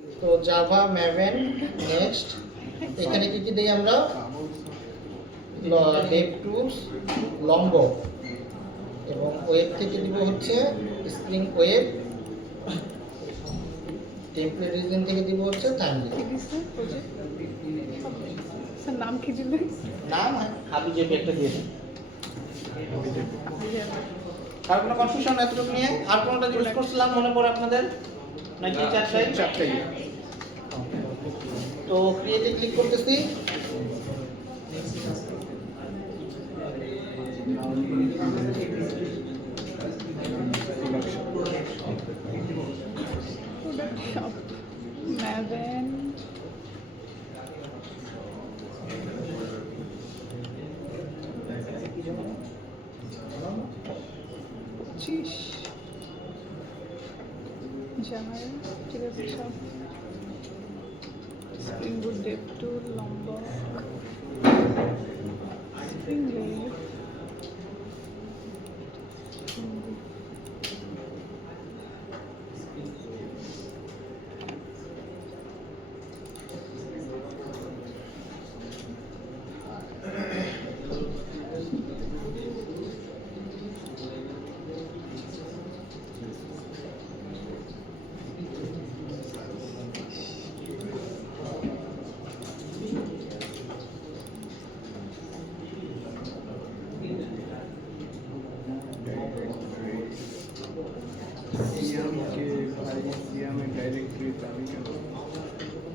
তো Java Maven next এখানে কি কি দেই আমরা ডেভ টু লম্ব এবং ওয়েব থেকে দিব হচ্ছে স্প্রিং ওয়েব টেমপ্লেট রিজন থেকে দিব হচ্ছে থাইমলি স্যার নাম কি দিলেন? নাম হাবিজেবি একটা দিয়ে দিন আর কোনো কনফিউশন এতটুকু নিয়ে আর কোনটা ইউজ করছিলাম মনে পড়ে আপনাদের নাকি চারটাই তো ক্রিয়েটে ক্লিক করতেছি শপ ম্যাভেন পঁচিশ জামাই ঠিক আছে সব স্প্রিং বুট ডেভ টু লম্ব স্প্রিং ওয়েভ सीएम के भाई सीएम में डायरेक्टली चाबी का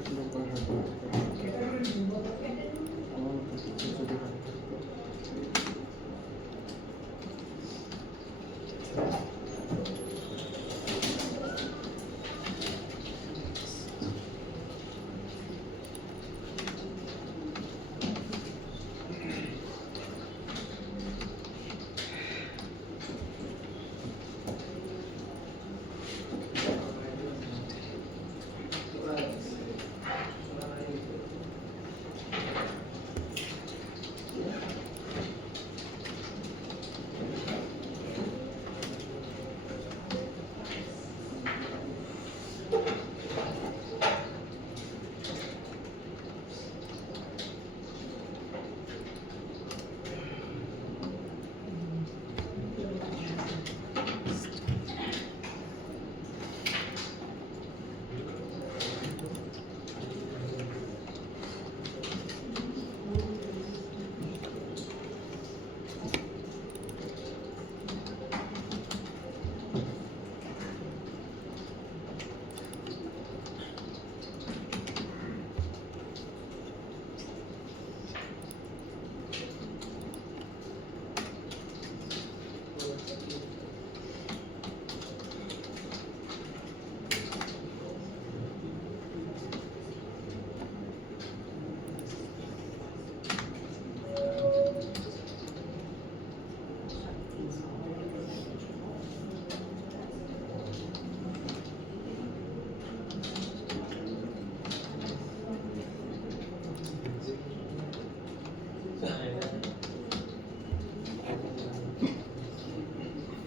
থাকলেও পয়সা আমার মতো কিছু যদি হয়।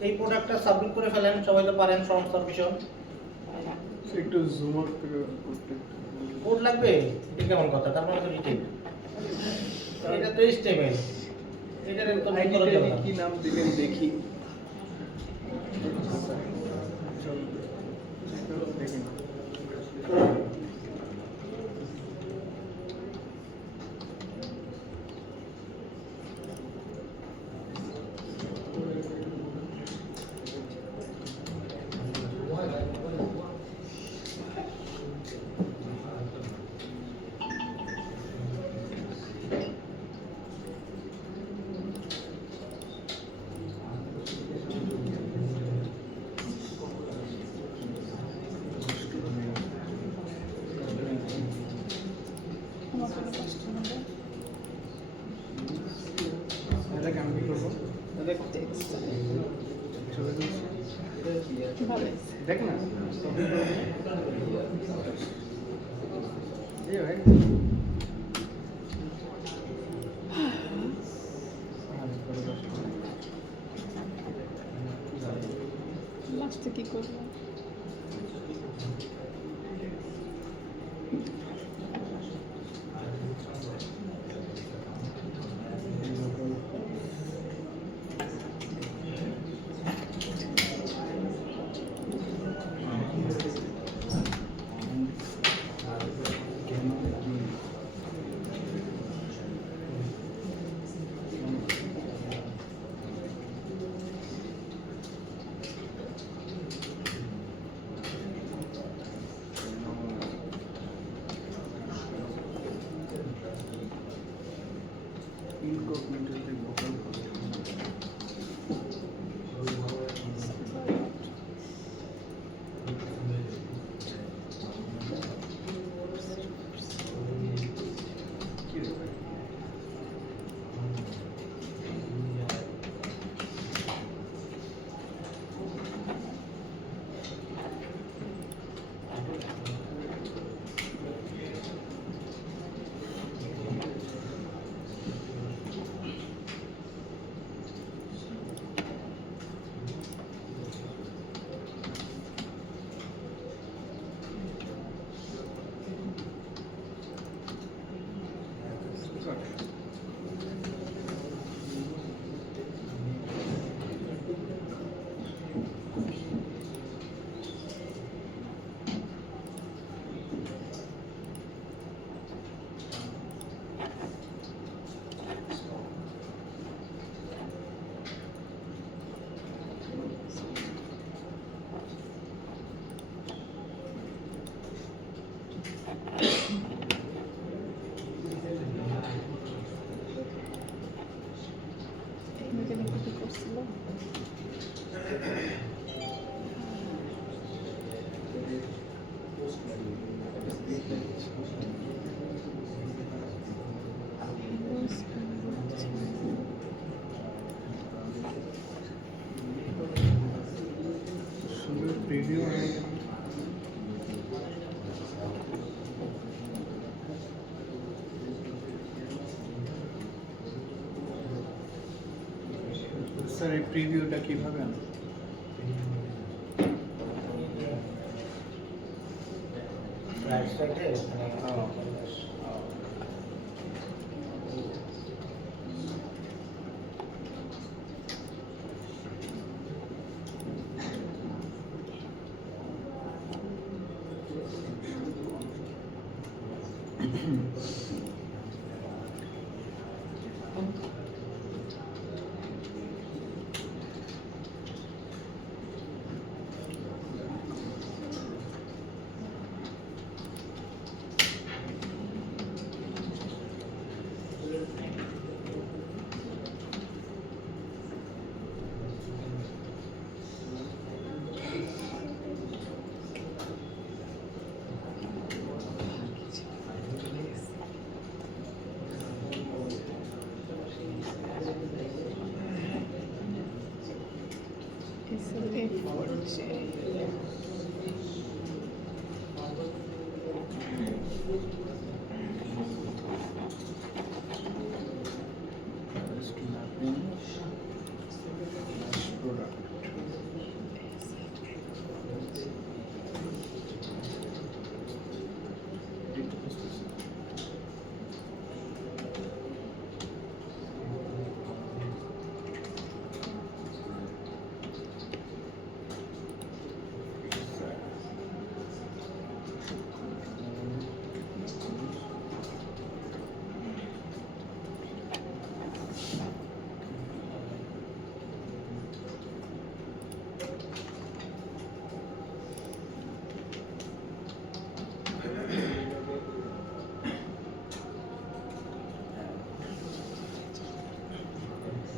এই প্রোডাক্টটা সাবমিট করে ফেলেন, সবাই তো পারেন সংস্থার বিষয়। একটু জুম আউট করে করতে কোড লাগবে, এটা কেমন কথা? তার মানে তো রিটেল, এটা তো স্টেবল, এটার একদম করা যাবে না। কি নাম দিলেন দেখি। চলো দেখি। আমার কোনো কষ্ট নেই। তাহলে আমি কি করবো? দেখ টেক্সট ছবি তুলছি। ভালো। দেখ না এই ভাই লাস্টে কি করবো? ইনকগনিটোতে ভোকাল কি রে ভাই? স্যার এই প্রিভিউটা কিভাবে আনবো? রাইট সাইডে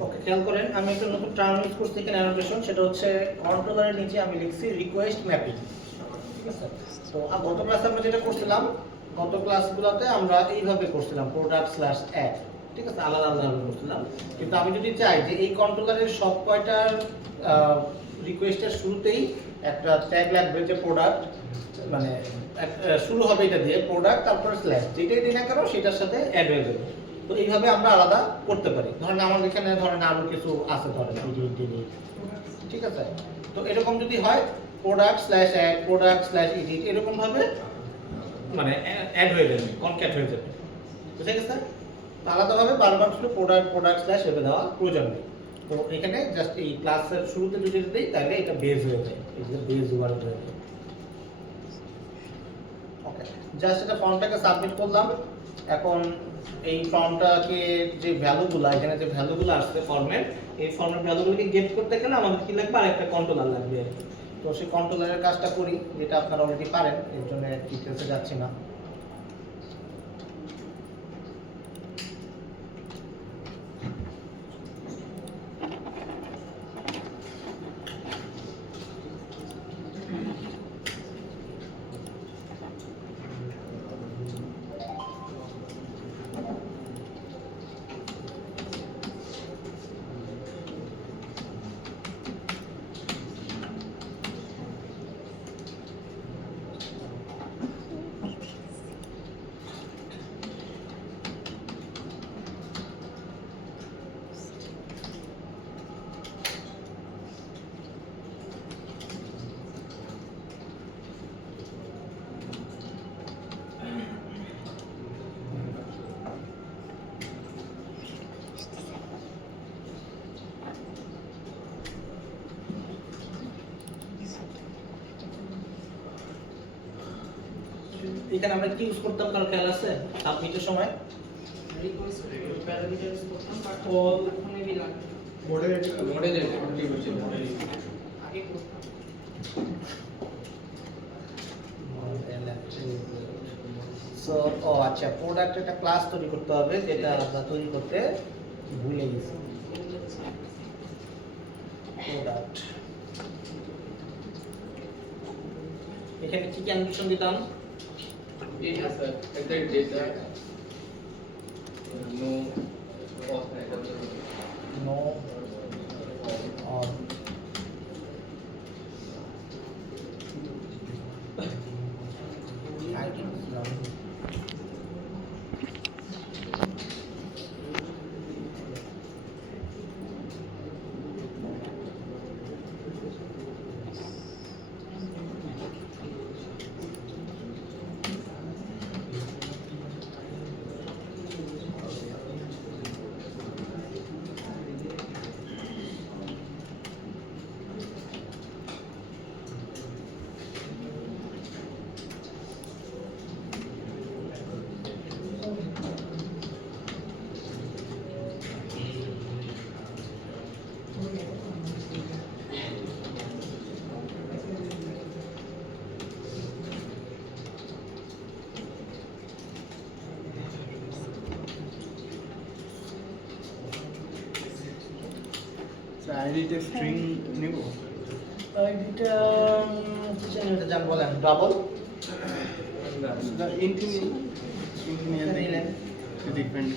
ওকে, খেয়াল করেন আমি একটা নতুন টার্ম ইউজ করছি এখানে অ্যানোটেশন, সেটা হচ্ছে কন্ট্রোলারের নিচে আমি লিখছি রিকোয়েস্ট ম্যাপিং। ঠিক আছে, তো গত ক্লাসে আমরা যেটা করছিলাম, গত ক্লাসগুলোতে আমরা এইভাবে করছিলাম প্রোডাক্ট স্ল্যাশ অ্যাড। ঠিক আছে, আলাদা আলাদাভাবে করছিলাম। কিন্তু আমি যদি চাই যে এই কন্ট্রোলারের সব কয়টার রিকোয়েস্টের শুরুতেই একটা ট্যাগ লাগবে যে প্রোডাক্ট, মানে শুরু হবে এটা দিয়ে প্রোডাক্ট তারপর স্ল্যাশ, যেটাই দিই না কেন সেটার সাথে অ্যাড হয়ে যাবে। তো এইভাবে আমরা আলাদা করতে পারি। ধরেন আমার এখানে ধরেন আরো কিছু আছে, ধরেন এডিট, ঠিক আছে, তো এরকম যদি হয় product slash add, product slash edit, এরকম ভাবে মানে অ্যাড হয়ে যাবে, কনক্যাট হয়ে যাবে। বুঝে গেছে? তো আলাদাভাবে বারবার শুধু প্রোডাক্ট স্ল্যাশ এভাবে দেওয়া প্রয়োজন নেই। তো এখানে জাস্ট এই ক্লাসের শুরুতে যদি দিই তাহলে এটা বেজ হয়ে যায়, এটা বেজ ওয়ার্ড হয়ে যায়। ওকে, জাস্ট এটা ফর্মটাকে সাবমিট করলাম। এখন এই ফর্মটাকে যে ভ্যালুগুলো এখানে যে ভ্যালুগুলো আসছে ফর্মের, এই ফর্মের ভ্যালুগুলোকে গেট করতে গেলে আমাদের কি লাগবে, আর একটা কন্ট্রোলার লাগবে। তো সেই কন্ট্রোলারের কাজটা করি, যেটা আপনারা অলরেডি পারেন, এর জন্য ডিটেলসে যাচ্ছি না। এখানে আমরা কি ইউজ করতাম কারো খেয়াল আছে? সাবমিটের সময় রিকোয়েস্ট প্যারামিটার ইউজ করতাম, বাট অল মেবি লাগে মডেল আগে করতাম। সো ও আচ্ছা, প্রোডাক্ট একটা ক্লাস তৈরি করতে হবে, যেটা আমরা তৈরি করতে ভুলে গেছি। প্রোডাক্ট, এখানে কি অ্যানিমেশন দিতাম? এটা স্যার এটা ডেটা নো নো অন আইডিতে স্ট্রিং নেব আইডিটা কিসে নিতে জান বলেন ডাবল ইন্টিনিয়ার নিলেন ডিপেন্ড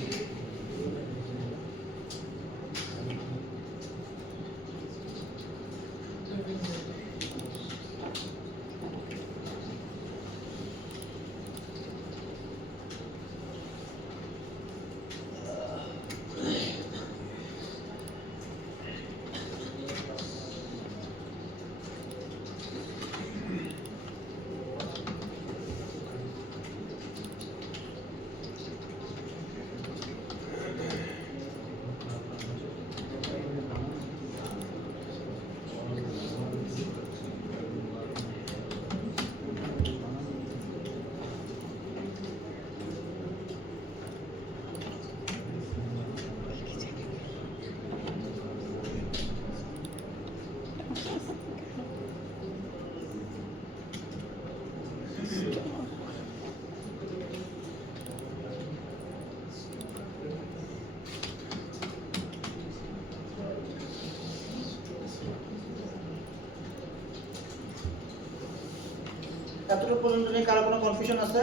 এতটুকু পর্যন্ত নিয়ে কারো কোনো কনফিউশন আছে?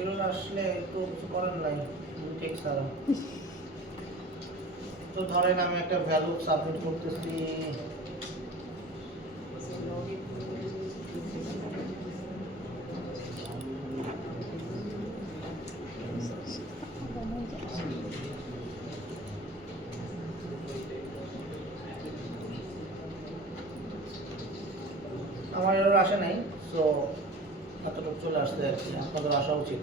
এরর আসলে তো কিছু করেন নাই, ঠিক ছাড়া। তো ধরেন আমি একটা ভ্যালু সাবমিট করতেছি, আমার এরর আসে নাই, সো এতটুকু চলে আসছে আর কি, আপনাদের আসা উচিত।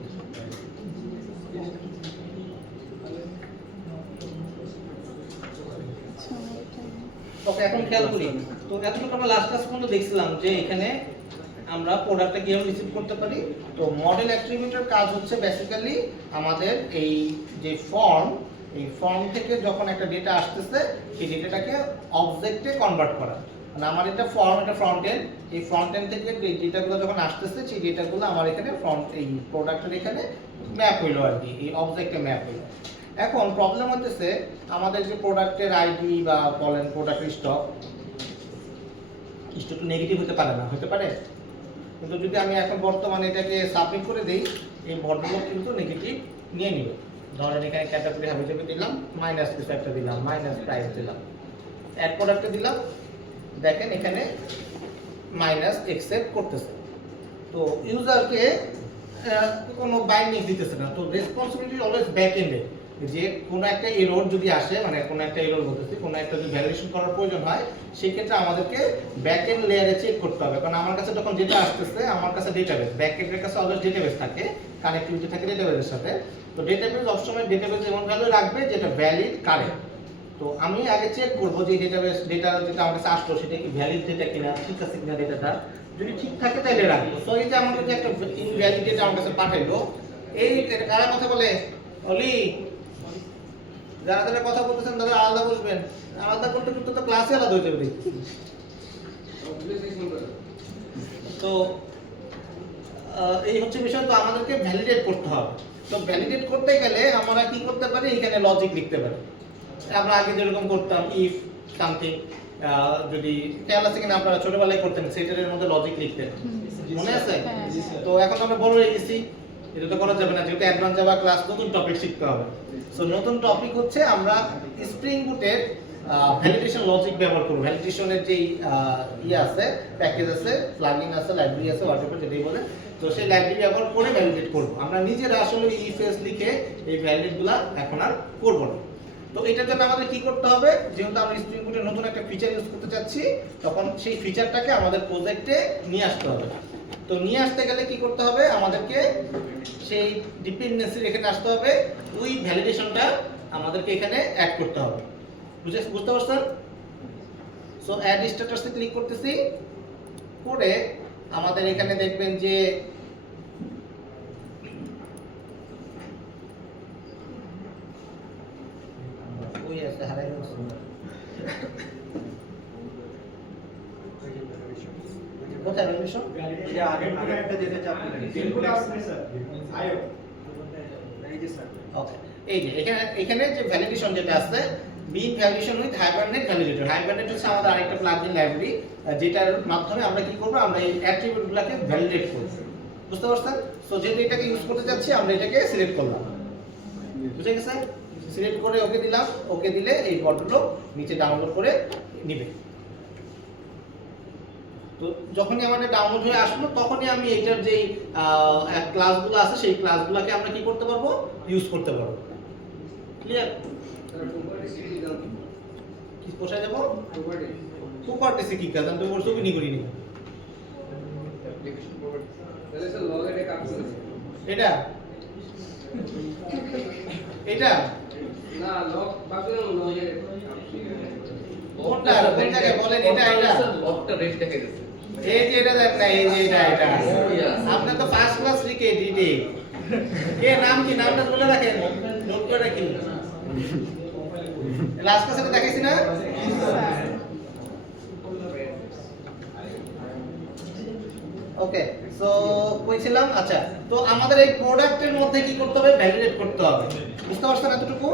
ওকে, এখন খেয়াল করি। তো এতটুকু আমরা লাস্ট ক্লাস পর্যন্ত দেখছিলাম যে এখানে আমরা প্রোডাক্টটা কিভাবে রিসিভ করতে পারি। তো মডেল অ্যাট্রিবিউটের কাজ হচ্ছে বেসিক্যালি আমাদের এই যে ফর্ম, এই ফর্ম থেকে যখন একটা ডেটা আসতেছে সেই ডেটাটাকে অবজেক্টে কনভার্ট করা। মানে আমার এটা ফর্ম, এটা ফ্রন্ট এন্ড, এই ফ্রন্ট এন্ড থেকে এই ডেটাগুলো যখন আসতেছে সেই ডেটাগুলো আমার এখানে ফ্রন্ট এই প্রোডাক্টের এখানে ম্যাপ হইলো আর কি, এই অবজেক্টে ম্যাপ হইলো। এখন প্রবলেম হচ্ছে আমাদের যে প্রোডাক্টের আইডি বা বলেন প্রোডাক্টের স্টক তো নেগেটিভ হতে পারে না, হতে পারে। কিন্তু যদি আমি এখন বর্তমানে এটাকে সাবমিট করে দেই, এই ভদ্রলোক কিন্তু নেগেটিভ নিয়ে নিবে। ধরেন এখানে ক্যাটাগরি হাবিজাবি দিলাম, মাইনাস কিছু একটা দিলাম, মাইনাস প্রাইস দিলাম, অ্যাড প্রোডাক্টে দিলাম, দেখেন এখানে মাইনাস অ্যাকসেপ্ট করতেছে। তো ইউজারকে কোনো বাইন্ডিং দিতেছে না। তো রেসপন্সিবিলিটি অলওয়েজ ব্যাক এন্ডে, যে কোনো একটা এরর যদি আসে, মানে কোনো একটা এরর বলতেছি, কোনো একটা যদি ভ্যালিডেশন করার প্রয়োজন হয়, সেই ক্ষেত্রে আমাদেরকে ব্যাক এন্ড লেয়ারে চেক করতে হবে। কারণ আমার কাছে যখন যেটা আসতেছে, আমার কাছে ডেটাবেস, ব্যাক এন্ডের কাছে অলওয়েজ ডেটাবেস থাকে, কানেক্টিভিটি থাকে ডেটাবেসের সাথে। তো ডেটাবেস সবসময় ডেটাবেস এমন ভ্যালু রাখবে যেটা ভ্যালিড কারেক্ট। তো আমি আগে চেক করবো যে ডেটাবেস ডেটা যেটা আমার কাছে আসলো সেটা কি ভ্যালিড ডেটা কিনা, ঠিক আছে কিনা ডেটাটা। যদি ঠিক থাকে তাহলে রাখবো। তো এই যে আমার কাছে একটা ইনভ্যালিড ডেটা আমার কাছে পাঠাইলো, এই কারা কথা বলে? অলি, যারা যারা কথা বলতেছেন তারা আলাদা বসবেন, আলাদা করতে করতে তো ক্লাসে আলাদা হয়ে যাবে। তো এই হচ্ছে বিষয়। তো আমাদেরকে ভ্যালিডেট করতে হবে। তো ভ্যালিডেট করতে গেলে আমরা কি করতে পারি, এখানে লজিক লিখতে পারি। আমরা আগে যেরকম করতাম, ইফ সামথিং, যদি খেয়াল আছে কিনা আপনারা ছোটবেলায় করতেন, সেটার মধ্যে লজিক লিখতেন, মনে আছে? তো এখন আমরা বড় হয়ে গেছি, এটা তো করা যাবে না, যেহেতু অ্যাডভান্স জাভা ক্লাস, নতুন টপিক শিখতে হবে। সো নতুন টপিক হচ্ছে আমরা স্প্রিং বুটের ভ্যালিডেশন লজিক ব্যবহার করব। ভ্যালিডেশনের যেই আছে, প্যাকেজ আছে, প্লাগইন আছে, লাইব্রেরি আছে, হোয়াটএভার যেটাই বলে, তো সেই লাইব্রেরি ব্যবহার করে ভ্যালিডেট করব। আমরা নিজেরা আসলে ইফ এলস লিখে এই ভ্যালিডেটগুলো এখন আর করব না। তো এটার জন্য আমাদের কি করতে হবে, যেহেতু আমরা স্প্রিং বুটের নতুন একটা ফিচার ইউজ করতে চাচ্ছি, তখন সেই ফিচারটাকে আমাদের প্রজেক্টে নিয়ে আসতে হবে। তো নিয়ে আসতে গেলে কি করতে হবে, আমাদেরকে সেই ডিপেন্ডেন্সি এখানে আসতে হবে, ওই ভ্যালিডেশনটা আমাদেরকে এখানে অ্যাড করতে হবে। বুঝতে পারছেন? সো অ্যাড স্ট্যাটাসে ক্লিক করতেছি, করে আমাদের এখানে দেখবেন যে ওই আছে হারাই গেছে। কোথায় ভ্যালিডেশন? যে আগের থেকে একটা যেতে চাপ এই ওকে, এই যে এখানে যে ভ্যালিডেশন যেটা আছে, bean validation with hibernate validator. Hibernate হচ্ছে আমাদের আরেকটা প্লাগইন লাইব্রেরি, যেটার মাধ্যমে আমরা কি করব, আমরা এই অ্যাট্রিবিউটগুলোকে ভ্যালিডেট করব। বুঝতে পারছেন? সো যেহেতু এটাকে ইউজ করতে যাচ্ছি, আমরা এটাকে সিলেক্ট করলাম। বুঝে গেছে? সিলেক্ট করে ওকে দিলাম। ওকে দিলে এই বটগুলো নিচে ডাউনলোড করে নিবে। তো যখনই আমাদের ডাউনলোড হয়ে আসলো, তখনই আমি এটার যে ক্লাসগুলো আছে সেই ক্লাসগুলোকে আমরা কি করতে পারবো, ইউজ করতে পারবো। ক্লিয়ার? কি কোথায় যাব? প্রপার্টিসে কি কাজ? আমি তো বলছি ওপেনই করিনি। এটা এটা কোনটা? কোন জায়গায় বলেন? এটা লকটা রেড দেখা যাচ্ছে। এই যে এটা দেখ না, এই যে এটা আপনার তো ফার্স্ট ক্লাস লিখে দিদি। কে নাম কি? নামটা বলে রাখেন, নোট করে রাখি। লাস্ট ক্লাসে দেখাইছি না? ওকে, সো কইছিলাম, আচ্ছা, তো আমাদের এই প্রোডাক্টের মধ্যে কি করতে হবে? ভ্যালিডেট করতে হবে। বুঝতে পারছেন এতটুকু?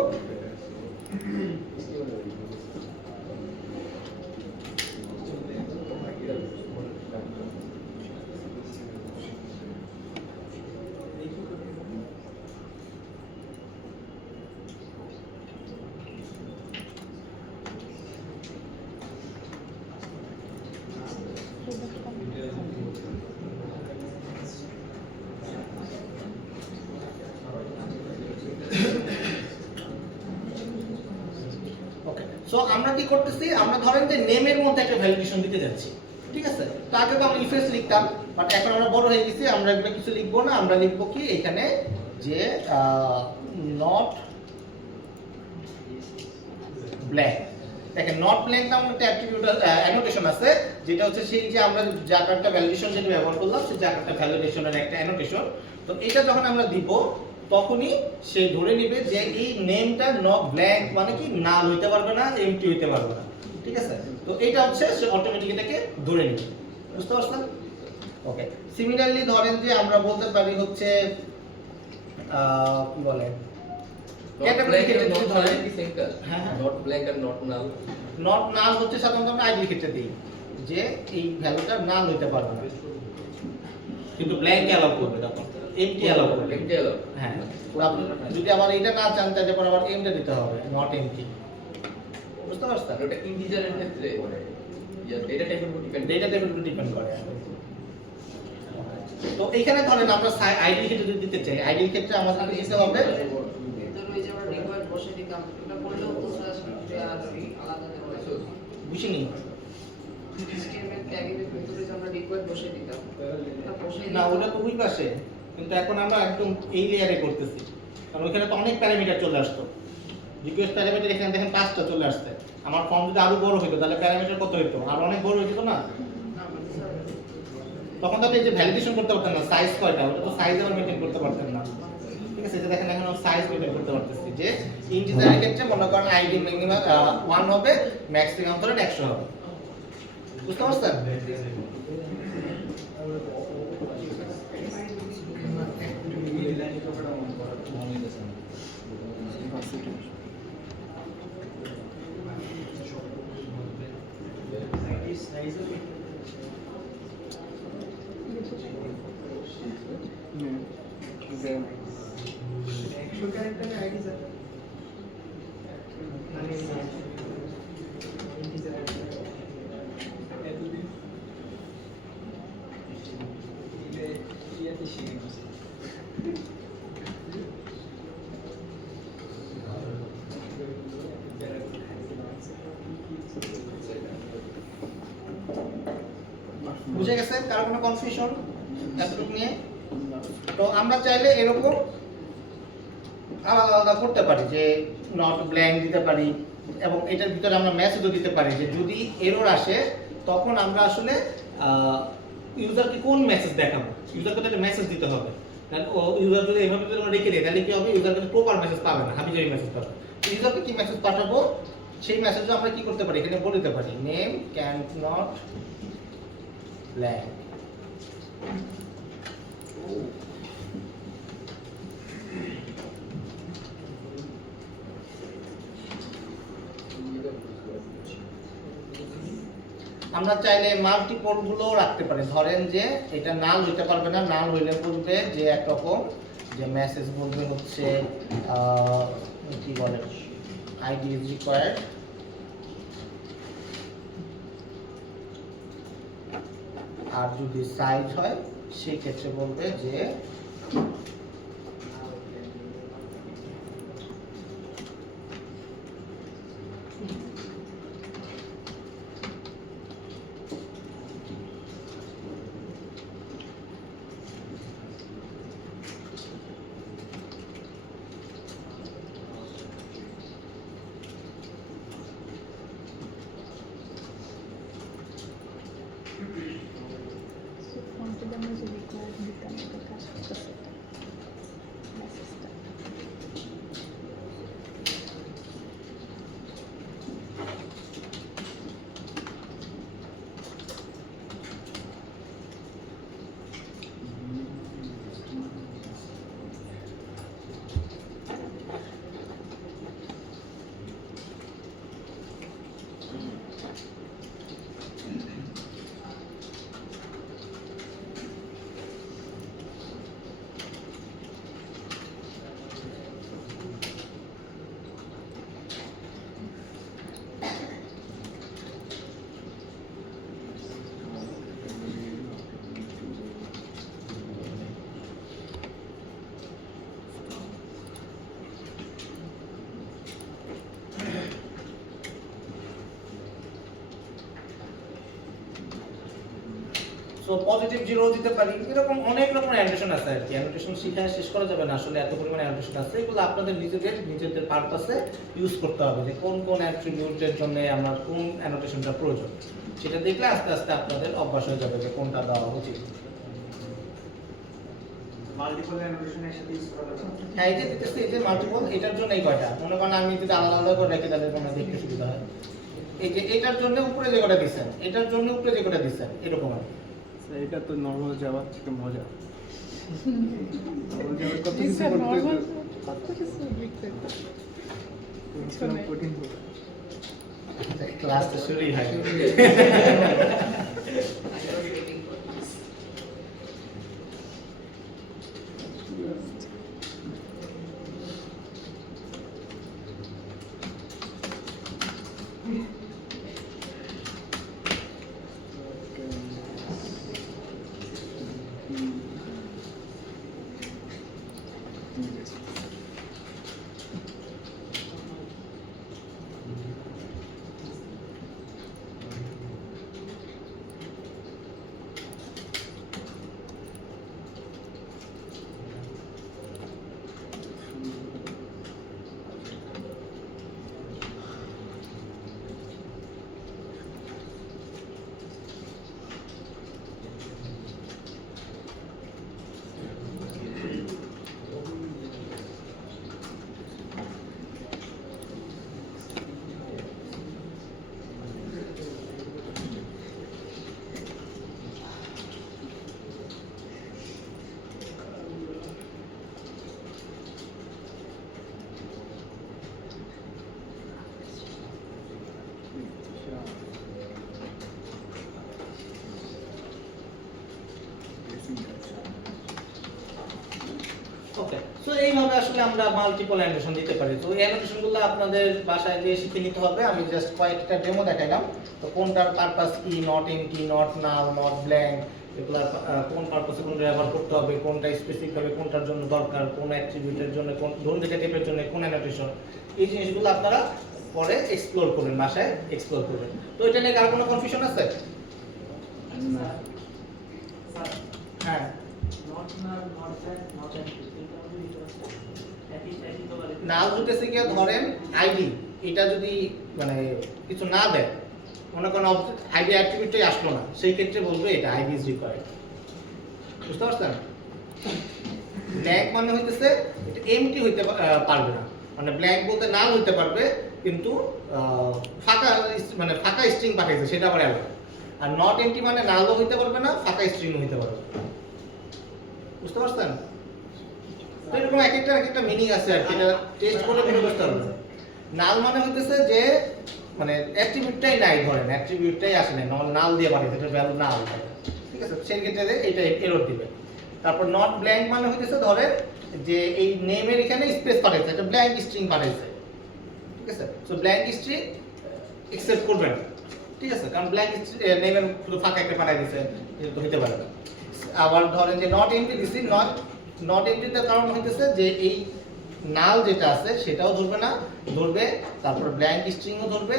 ওকে, সো আমরা কি করতেছি, আমরা ধরেন যে নেমের মধ্যে একটা ভ্যালিডেশন দিতে যাচ্ছি, ঠিক আছে? তো আগে তো আমরা ইফেস লিখতাম, বাট এখন আমরা বড় হয়ে গেছি, আমরা এগুলো কিছু লিখবো না। আমরা লিখবো কি এখানে যে নট ব্ল্যাঙ্ক। দেখেন, নট ব্ল্যাঙ্ক নামে একটা অ্যাট্রিবিউট অ্যানোটেশন আছে, যেটা হচ্ছে সেই যে আমরা জাকারটা ভ্যালিডেশন যেটা ব্যবহার করলাম, সেই জাকারটা ভ্যালিডেশনের একটা অ্যানোটেশন। তো এটা যখন আমরা দিব, তখনই সে ধরে নেবে যে এই নেমটা নট ব্ল্যাঙ্ক, মানে কি নাল হইতে পারবে না, এমটি হইতে পারবে না, ঠিক আছে? তো এটা হচ্ছে সে অটোমেটিক এটাকে ধরে নেবে। বুঝতে পারছেন? ওকে, সিমিলারলি ধরেন যে আমরা বলতে পারি হচ্ছে কি বলে, ক্যাটাগরি ক্ষেত্রে যদি ধরেন, হ্যাঁ হ্যাঁ, not blank are not null. Not নাল হচ্ছে সাধারণত আমরা আইডি ক্ষেত্রে দিই যে এই ভ্যালুটা নাল হইতে পারবে না, কিন্তু ব্ল্যাঙ্ক অ্যালাউ করবে, তখন এমটি অ্যালাউ করবে। Empty allow. হ্যাঁ, তো আপনি যদি আবার এটা না চান, তাহলে পরে আবার এমটা দিতে হবে, নট এমটি। বুঝতে পারছেন? ওটা ইন্টিজারের ক্ষেত্রে ডেটা টাইপের উপর ডিপেন্ড। ডেটা টাইপের উপর ডিপেন্ড করে। তো এইখানে ধরেন আমরা আইডি ক্ষেত্রে যদি দিতে চাই, আইডির ক্ষেত্রে আমাদের দিতে হবে, বুঝিনি না, ওটা তো ওই পাশে, কিন্তু এখন আমরা একদম এই লেয়ারে করতেছি, কারণ ওইখানে তো অনেক প্যারামিটার চলে আসতো। রিকোয়েস্ট প্যারামিটার এখানে দেখেন 5টা চলে আসছে। আমার ফর্ম যদি আরো বড় হতো, তাহলে প্যারামিটার কত হতো? আর অনেক বড় হয়ে যেত না? তখন তো এই যে ভ্যালিডেশন করতে পারতেন না, সাইজ কয়টা, ওটা তো সাইজ আবার মেইনটেইন করতে পারতেন না। ঠিক আছে, এটা দেখেন এখন সাইজ মেইনটেইন করতে পারতেছি, যে ইন্টিজারের ক্ষেত্রে মনে করেন আইডি মিনিমাম 1 হবে, ম্যাক্সিমাম ধরেন 100 হবে। বুঝতে পারছেন? বুঝে গেছে? কারো কোনো কনফিউশন এতটুকু নিয়ে? তো আমরা চাইলে এরকম আলাদা আলাদা করতে পারি, যে নট ব্ল্যাঙ্ক দিতে পারি, এবং এটার ভিতরে আমরা মেসেজও দিতে পারি, যে যদি এরর আসে তখন আমরা আসলে ইউজারকে কোন মেসেজ দেখাবো, ইউজারকে একটা মেসেজ দিতে হবে। কারণ ও ইউজার যদি এভাবে যদি আমরা রেখে দিই, তাহলে কি হবে, ইউজার কিন্তু প্রপার মেসেজ পাবে না, হাবিজাবি মেসেজ পাবে। ইউজারকে কি মেসেজ পাঠাবো, সেই মেসেজও আমরা কি করতে পারি, এখানে বলে দিতে পারি, নেম ক্যান নট ব্ল্যাঙ্ক। আমরা চাইলে মাল্টিপল গুলো রাখতে পারি। ধরেন যে এটা নাল হইতে পারবে না, নাল হইলে বলবে যে একরকম যে মেসেজ বলবে হচ্ছে কি বলে আইডি ইজ রিকোয়ার্ড, আর যদি সাইজ হয় সেই ক্ষেত্রে বলবে যে So, ফোনটা আমরা যদি ক্লাস দিতাম এটা কাজ করতেছে মেসেজটা সো পজিটিভ জিরো দিতে পারি। এরকম অনেক রকম অ্যানোটেশন আছে আর কি, অ্যানোটেশন শিখে শেষ করা যাবে না আসলে, এত পরিমাণে অ্যানোটেশন আছে। এগুলো আপনাদের নিজেদের পারপাসে ইউজ করতে হবে যে কোন কোন অ্যাট্রিবিউটের জন্য আমার কোন অ্যানোটেশনটা প্রয়োজন, সেটা দেখলে আস্তে আস্তে আপনাদের অভ্যাস হয়ে যাবে যে কোনটা দেওয়া উচিত। মাল্টিপল অ্যানোটেশন একসাথে ইউজ করা যাবে। হ্যাঁ, এই যে দিতেছি, এই যে মাল্টিপল, এটার জন্য এই কয়টা মনে করেন আমি যদি আলাদা আলাদা করে রেখে তাহলে তোমরা দেখতে সুবিধা হয়। এই যে এটার জন্য উপরে যে কটা দিচ্ছেন, এটার জন্য উপরে যে কটা দিচ্ছেন, এরকম আর কি। এটা তো নরমাল জাভা থেকে মজা। নরমাল জাভা কত কিছু এটা করতে নরমাল কত কিছু লিখতে কঠিন হবে। ক্লাস তো শুরুই হয়। ওকে, সো এইভাবে আসলে আমরা মাল্টিপল অ্যানোটেশন দিতে পারি। তো এই অ্যানোটেশনগুলো আপনাদের বাসায় গিয়ে শিখে নিতে হবে। আমি জাস্ট কয়েকটা ডেমো দেখাইলাম। তো কোনটার পারপাস কি, not empty, not null, not blank, এগুলা কোন পারপাসে কোন ব্যবহার করতে হবে, কোনটা স্পেসিফিক ভাবে কোনটার জন্য দরকার, কোন অ্যাট্রিবিউটের জন্য, কোন ধরুন ডেটা টাইপের জন্য কোন অ্যানোটেশন, এই জিনিসগুলো আপনারা পরে এক্সপ্লোর করবেন, বাসায় এক্সপ্লোর করবেন। তো এটা নিয়ে কার কোনো কনফিউশন আছে? না হ্যাঁ, নাল হইতেছে কি, ধরেন আইডি, এটা যদি মানে কিছু না দেয়, মনে করেন আইডি অ্যাট্রিবিউটটাই আসলো না, সেই ক্ষেত্রে বলবে এটা আইডি ইজ রিকোয়ার্ড। বুঝতে পারছেন? ব্ল্যাঙ্ক মানে হইতেছে এটা এমটি হইতে পারবে না, মানে ব্ল্যাঙ্ক বলতে নাল হইতে পারবে কিন্তু ফাঁকা মানে ফাঁকা স্ট্রিং পাঠাইছে সেটা আবার আলাদা। আর নট এমটি মানে নালও হইতে পারবে না, ফাঁকা স্ট্রিং হইতে পারবে। বুঝতে পারছেন? তো এরকম এক একটা মিনিং আছে আর কি, এটা টেস্ট করে বের করতে হবে। নাল মানে হইতেছে যে মানে অ্যাট্রিবিউটটাই নাই, ধরেন অ্যাট্রিবিউটটাই আসে না, নাল দিয়ে পাঠাইছে, এটা ভ্যালু নাল, ঠিক আছে, সেই ক্ষেত্রে এটা এরর দিবে। তারপর নট ব্ল্যাঙ্ক মানে হইতেছে ধরেন যে এই নেমের এখানে স্পেস পাঠাইছে, এটা ব্ল্যাঙ্ক স্ট্রিং পাঠাইছে, ঠিক আছে, সো ব্ল্যাঙ্ক স্ট্রিং অ্যাকসেপ্ট করবে না, ঠিক আছে, কারণ ব্ল্যাঙ্ক নেমের শুধু ফাঁকা একটা পাঠাই দিছে, এটা তো হতে পারে না। আবার ধরেন যে নট এমটি দিছি, নট এমটিটার কারণ হইতেছে যে এই নাল যেটা আছে সেটাও ধরবে না, ধরবে, তারপর ব্ল্যাঙ্ক স্ট্রিংও ধরবে,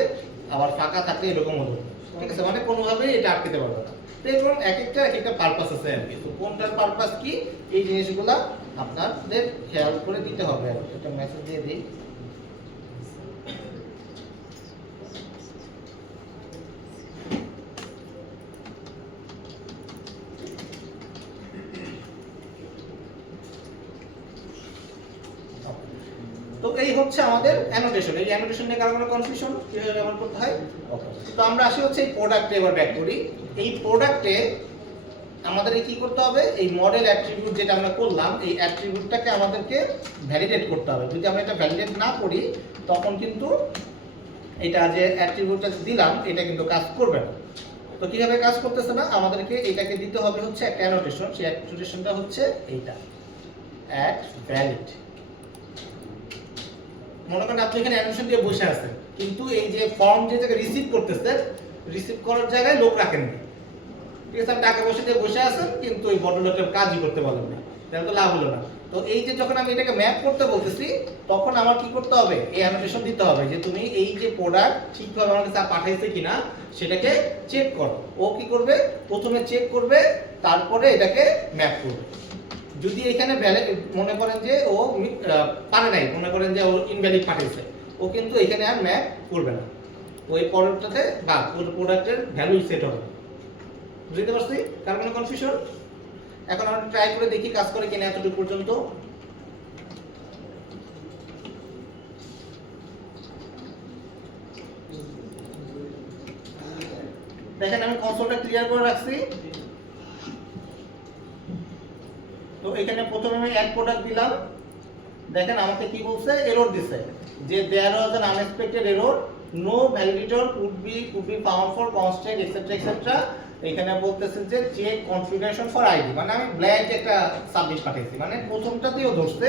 আবার ফাঁকা থাকলে এরকমও ধরবে, ঠিক আছে, মানে কোনোভাবেই এটা আটকাতে পারবে না। তো এরকম এক একটা পারপাস আছে আর কি। তো কোনটার পারপাস কি এই জিনিসগুলা আপনাদের খেয়াল করে দিতে হবে। আর একটা মেসেজ দিয়ে দিই, তো এই হচ্ছে আমাদের অ্যানোটেশন। এই অ্যানোটেশন নিয়ে কারো কোনো কনফিউশন কিভাবে ব্যবহার করতে হয়? তো আমরা আসি হচ্ছে এই প্রোডাক্টে এবার ব্যাক করি। এই প্রোডাক্টে আমাদের কি করতে হবে, এই মডেল অ্যাট্রিবিউট যেটা আমরা করলাম এই অ্যাট্রিবিউটটাকে আমাদেরকে ভ্যালিডেট করতে হবে। যদি আমরা এটা ভ্যালিডেট না করি তখন কিন্তু এটা যে অ্যাট্রিবিউটটা দিলাম এটা কিন্তু কাজ করবে না। তো কিভাবে কাজ করতেছে না, আমাদেরকে এটাকে দিতে হবে হচ্ছে একটা অ্যানোটেশন। সেই অ্যানোটেশনটা হচ্ছে এইটা অ্যাট ভ্যালিড। মনে করেন আপনি এখানে অ্যানোটেশন দিয়ে বসে আছেন, কিন্তু এই যে ফর্ম যে জায়গায় রিসিভ করতেছেন, রিসিভ করার জায়গায় লোক রাখেননি, ঠিক আছে, আপনি টাকা পয়সা দিয়ে বসে আছেন কিন্তু ওই বড়লোকের কাজই করতে পারলেন না, তাহলে তো লাভ হলো না। তো এই যে যখন আমি এটাকে ম্যাপ করতে বলতেছি তখন আমার কি করতে হবে, এই অ্যানোটেশন দিতে হবে যে তুমি এই যে প্রোডাক্ট ঠিকভাবে আমার কাছে পাঠাইছে কিনা সেটাকে চেক করো। ও কি করবে, প্রথমে চেক করবে, তারপরে এটাকে ম্যাপ করবে। যদি এখানে মনে করেন যে ও পারে নাই, মনে করেন যে ও ইনভ্যালিড পাঠিয়েছে, ও কিন্তু এখানে আর ম্যাপ করবে না, ওই পরেরটাতে বা ওই প্রোডাক্টের ভ্যালু সেট হবে। বুঝতে পারছি? কার কোনো কনফিউশন? এখন আমরা ট্রাই করে দেখি কাজ করে কিনা এতটুকু পর্যন্ত। দেখেন আমি কনসোলটা ক্লিয়ার করে রাখছি। তো এখানে প্রথমে আমি অ্যাড প্রোডাক্ট দিলাম, দেখেন আমাকে কি বলছে, এরর দিছে যে there was an unexpected error, no validator could be found for constant etcetera etcetera. এখানে বলতেছে যে চেক কনফিগারেশন ফর আইডি, মানে আমি ব্ল্যাঙ্ক একটা সাবমিট পাঠিয়েছি, মানে প্রথমটাতেও ধরছে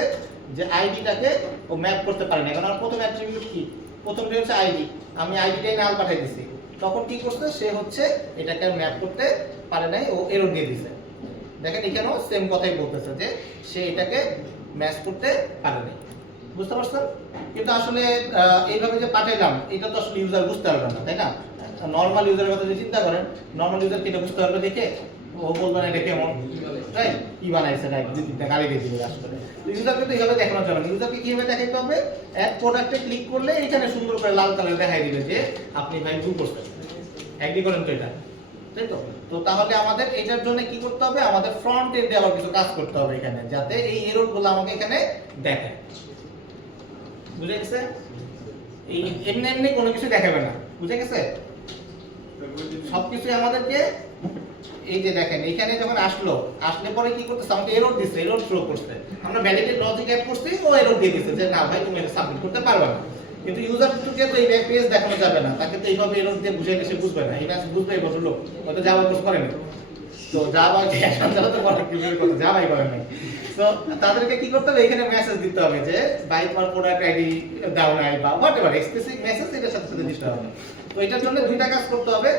যে আইডিটাকে ও ম্যাপ করতে পারে না। কারণ আমার প্রথম অ্যাট্রিবিউট কি, প্রথমটা হচ্ছে আইডি, আমি আইডিটাই নাল পাঠিয়ে দিছি, তখন কি করছে সে হচ্ছে এটাকে ম্যাপ করতে পারে নাই, ও এরর দিয়ে দিছে। দেখেন এখানেও সেম কথাই বলতেছে যে সে এটাকে ম্যাচ করতে পারে নাই। বুঝতে পারছেন? কিন্তু আসলে এইভাবে যে পাঠাইলাম এটা তো আসলে ইউজার বুঝতে পারবে না, তাই না? নরমাল ইউজারের কথা যদি চিন্তা করেন, নরমাল ইউজার কি এটা বুঝতে পারবে দেখে? ও বলবে না এটা কেমন, তাই কি বানাইছে না, দুই তিনটা গালি দিয়ে দিবে আসলে। তো ইউজারকে তো এইভাবে দেখানো যাবে না। ইউজারকে কিভাবে দেখাইতে হবে, অ্যাড প্রোডাক্টে ক্লিক করলে এখানে সুন্দর করে লাল কালার দেখাই দিবে যে আপনি ভাই ভুল করছেন। এগ্রি করেন তো এটা, তাই তো? তো তাহলে আমাদের এটার জন্য কি করতে হবে, আমাদের ফ্রন্ট এন্ডে আবার কিছু কাজ করতে হবে এখানে, যাতে এই এররগুলো আমাকে এখানে দেখায়। বুঝে গেছে? এই এমনি এমনি কোনো কিছু দেখাবে না, বুঝে গেছে? সবকিছু আমাদেরকে এই যে দেখেন এখানে যখন আসলে পরে কি করতেছে, আমাকে এরর দিচ্ছে, এরর থ্রো করছে, আমরা ভ্যালিডেট লজিক অ্যাড করছি, ও এরর দিয়ে দিচ্ছে যে না ভাই তুমি এটা সাবমিট করতে পারবে না। কিন্তু ইউজারকে তো এই ব্যাক পেজ দেখানো যাবে না, তাকে তো এইভাবে এরর দিয়ে বুঝাইলে সে বুঝবে না, এটা বুঝবে এই ভদ্রলোক হয়তো জাভা কোর্স করেনি, তো জাভা এখন জাভা তো বড় কিভাবে কথা জাভাই করে নাই। তো তাদেরকে কি করতে হবে, এখানে মেসেজ দিতে হবে যে বাই তোমার প্রোডাক্ট আইডি দাও নাই বা হোয়াটএভার স্পেসিফিক মেসেজ এটার সাথে সাথে দিতে হবে। তো এটার জন্য দুইটা কাজ করতে হবে।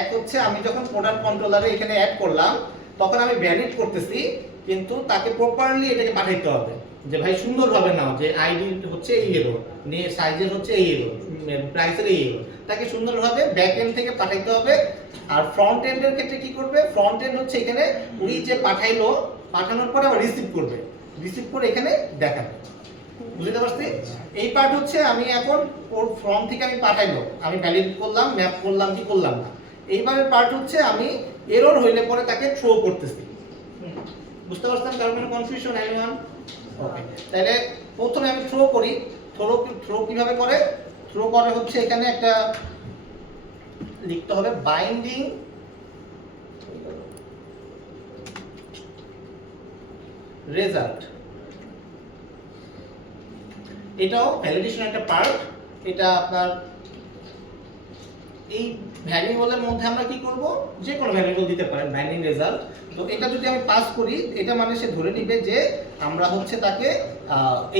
এক হচ্ছে আমি যখন প্রোডাক্ট কন্ট্রোলারে এখানে অ্যাড করলাম তখন আমি ভ্যালিড করতেছি, কিন্তু তাকে প্রপারলি এটাকে পাঠাইতে হবে যে ভাই সুন্দরভাবে নাও যে আইডি হচ্ছে এই এরর, নিয়ে সাইজের হচ্ছে এই এরর, প্রাইসের এই এরর, তাকে সুন্দরভাবে ব্যাক এন্ড থেকে পাঠাইতে হবে। আর ফ্রন্ট এন্ডের ক্ষেত্রে কি করবে, ফ্রন্ট এন্ড হচ্ছে এখানে উনি যে পাঠাইলো, পাঠানোর পরে আবার রিসিভ করবে, রিসিভ করে এখানে দেখাবে। বুঝতে পারছি? এই পার্ট হচ্ছে আমি এখন ওর ফর্ম থেকে আমি পাঠাইলো, আমি ভ্যালিড করলাম, ম্যাপ করলাম কি করলাম না। এইবারের পার্ট হচ্ছে আমি এরর হইলে পরে তাকে থ্রো করতেছি। বুঝতে পারছেন? কারণ কোনো কনফিউশন এনিওয়ান? ওকে, তাহলে প্রথমে আমি থ্রো করি। থ্রো কিভাবে করে, থ্রো করে হচ্ছে এখানে একটা লিখতে হবে বাইন্ডিং রেজাল্ট। এটাও ভ্যালিডেশন একটা পার্ট, এটা আপনার এই ভ্যারিয়েবলের মধ্যে আমরা কি করব, যে কোনো ভ্যারিয়েবল দিতে পারেন বাইন্ডিং রেজাল্ট। তো এটা যদি আমি পাস করি, এটা মানে সে ধরে নিবে যে আমরা হচ্ছে তাকে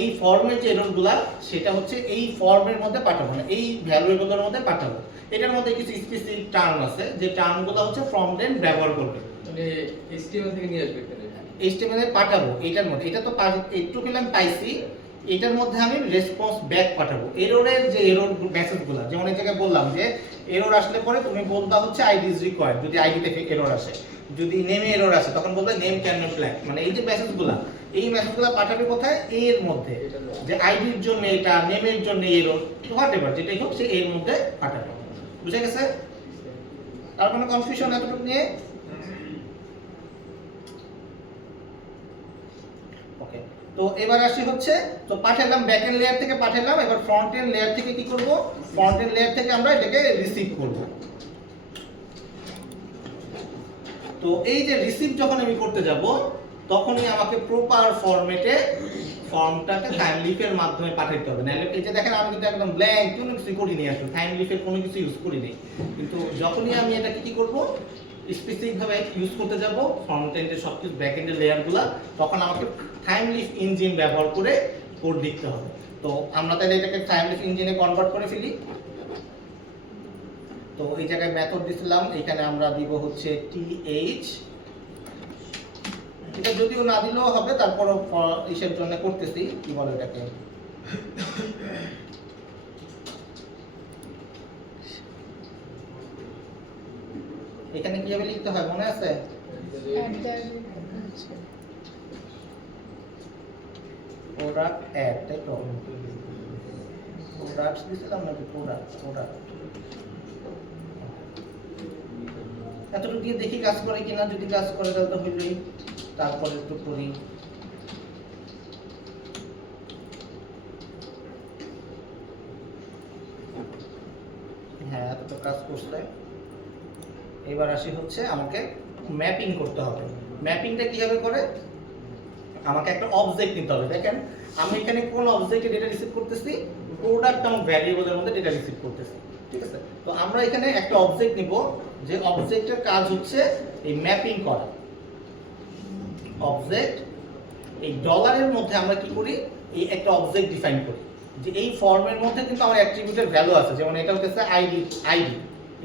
এই ফর্মের যে এররগুলা সেটা হচ্ছে এই ফর্মের মধ্যে পাঠাবো না, এই ভ্যারিয়েবলের মধ্যে পাঠাবো। এটার মধ্যে কিছু স্পেসিফিক টার্ম আছে যে টার্মগুলো হচ্ছে ফ্রন্ট এন্ড ব্যবহার করবে, মানে HTML থেকে নিয়ে আসবে এখানে। HTML এ পাঠাবো এটার মধ্যে। এটা তো একটু পেলাম পাইছি, এটার মধ্যে আমি রেসপন্স ব্যাক পাঠাবো। এররের যে এরর মেসেজগুলো, যেমন এই জায়গায় বললাম যে এরর আসলে পরে তুমি বলবা হচ্ছে আইডি ইজ রিকোয়ার্ড, যদি আইডি থেকে এরর আসে। যদি নেমে এরর আসে তখন বলবে নেম ক্যান নট ফ্ল্যাগ। মানে এই যে মেসেজগুলো, এই মেসেজগুলো পাঠাবে কোথায়, এর মধ্যে, যে আইডির জন্য এটা, নেমের জন্য এরর, হোয়াটএভার যেটাই হোক সে এর মধ্যে পাঠাবে। বুঝে গেছে? তার কোনো কনফিউশন এতটুকু নিয়ে? ওকে, তো এবার আসি হচ্ছে, তো পাঠালাম ব্যাক এন্ড লেয়ার থেকে পাঠালাম, এবার ফ্রন্ট এন্ড লেয়ার থেকে কি করব, ফ্রন্ট এন্ড লেয়ার থেকে আমরা এটাকে রিসিভ করব। তো এই যে রিসিভ যখন আমি করতে যাব তখনই আমাকে প্রপার ফরম্যাটে ফর্মটাকে টাইম লিফের মাধ্যমে পাঠাতে হবে। নাহলে এই যে দেখেন আমি কিন্তু একদম ব্ল্যাঙ্ক কোনো কিছু করিনি, আসলে টাইম লিফের কোনো কিছু ইউজ করিনি। কিন্তু যখনই আমি এটাকে কি করব, স্পেসিফিক ভাবে ইউজ করতে যাব ফ্রন্ট এন্ডের সবকিছু ব্যাক এন্ডের লেয়ারগুলো, তখন আমাকে টাইম লিফ ইঞ্জিন ব্যবহার করে কোড লিখতে হবে। তো আমরা তাহলে এটাকে টাইম লিফ ইঞ্জিনে কনভার্ট করে ফেলি। তো এই জায়গায় মেথড দিছিলাম, এখানে আমরা দিব হচ্ছে th, এটা যদিও না দিলেও হবে, তারপরও ইসের জন্য করতেছি, কি বলে এটাকে, এখানে কিভাবে লিখতে হয় মনে আছে? প্রোডাক্ট অ্যাড, তাই তো? প্রোডাক্ট দিছিলাম নাকি প্রোডাক্ট? এতটুকু দিয়ে দেখি কাজ করে কিনা, যদি কাজ করে তাহলে তো হইলই। তারপরে একটু করি, হ্যাঁ এতটা কাজ করছে। এবার আসি হচ্ছে আমাকে ম্যাপিং করতে হবে। ম্যাপিংটা কিভাবে করে, আমাকে একটা অবজেক্ট নিতে হবে। দেখেন আমি এখানে কোন অবজেক্টে ডেটা রিসিভ করতেছি, প্রোডাক্ট নামক ভ্যারিয়েবলের মধ্যে ডেটা রিসিভ করতেছি, ঠিক আছে? তো আমরা এখানে একটা অবজেক্ট নিব, যে অবজেক্টের কাজ হচ্ছে এই ম্যাপিং করা। অবজেক্ট, এই ডলারের মধ্যে আমরা কি করি, এই একটা অবজেক্ট ডিফাইন করি, যে এই ফর্মের মধ্যে কিন্তু আমার অ্যাট্রিবিউটের ভ্যালু আছে। যেমন এটা হচ্ছে আইডি,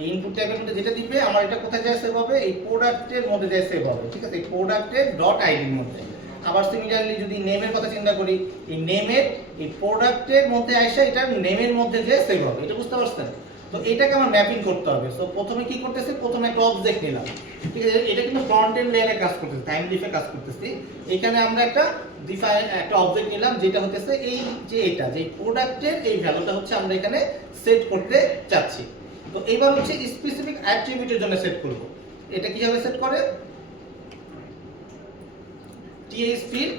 এই ইনপুট ট্যাবের মধ্যে যেটা দিবে আমার এটা কোথায় যায় সেভ হবে, এই প্রোডাক্টের মধ্যে যায় সেভ হবে, ঠিক আছে? এই প্রোডাক্টের ডট আইডির মধ্যে। আবার সিমিলারলি যদি নেমের কথা চিন্তা করি, এই নেমের এই প্রোডাক্টের মধ্যে আসে এটা নেমের মধ্যে যে সেভ হবে। এটা বুঝতে পারছেন? তো এটাকে আমার ম্যাপিং করতে হবে। সো প্রথমে কি করতেছি, প্রথমে একটা অবজেক্ট নিলাম, ঠিক আছে? এটা কিন্তু ফ্রন্ট এন্ড লেয়ারে কাজ করতেছি, টাইম লিফে কাজ করতেছি। এখানে আমরা একটা একটা অবজেক্ট নিলাম, যেটা হচ্ছে এই যে এটা যে প্রোডাক্টের এই ভ্যালুটা হচ্ছে আমরা এখানে সেট করতে চাচ্ছি। তো এইবার হচ্ছে স্পেসিফিক অ্যাট্রিবিউটের জন্য সেট করব। এটা কিভাবে সেট করে, ts field,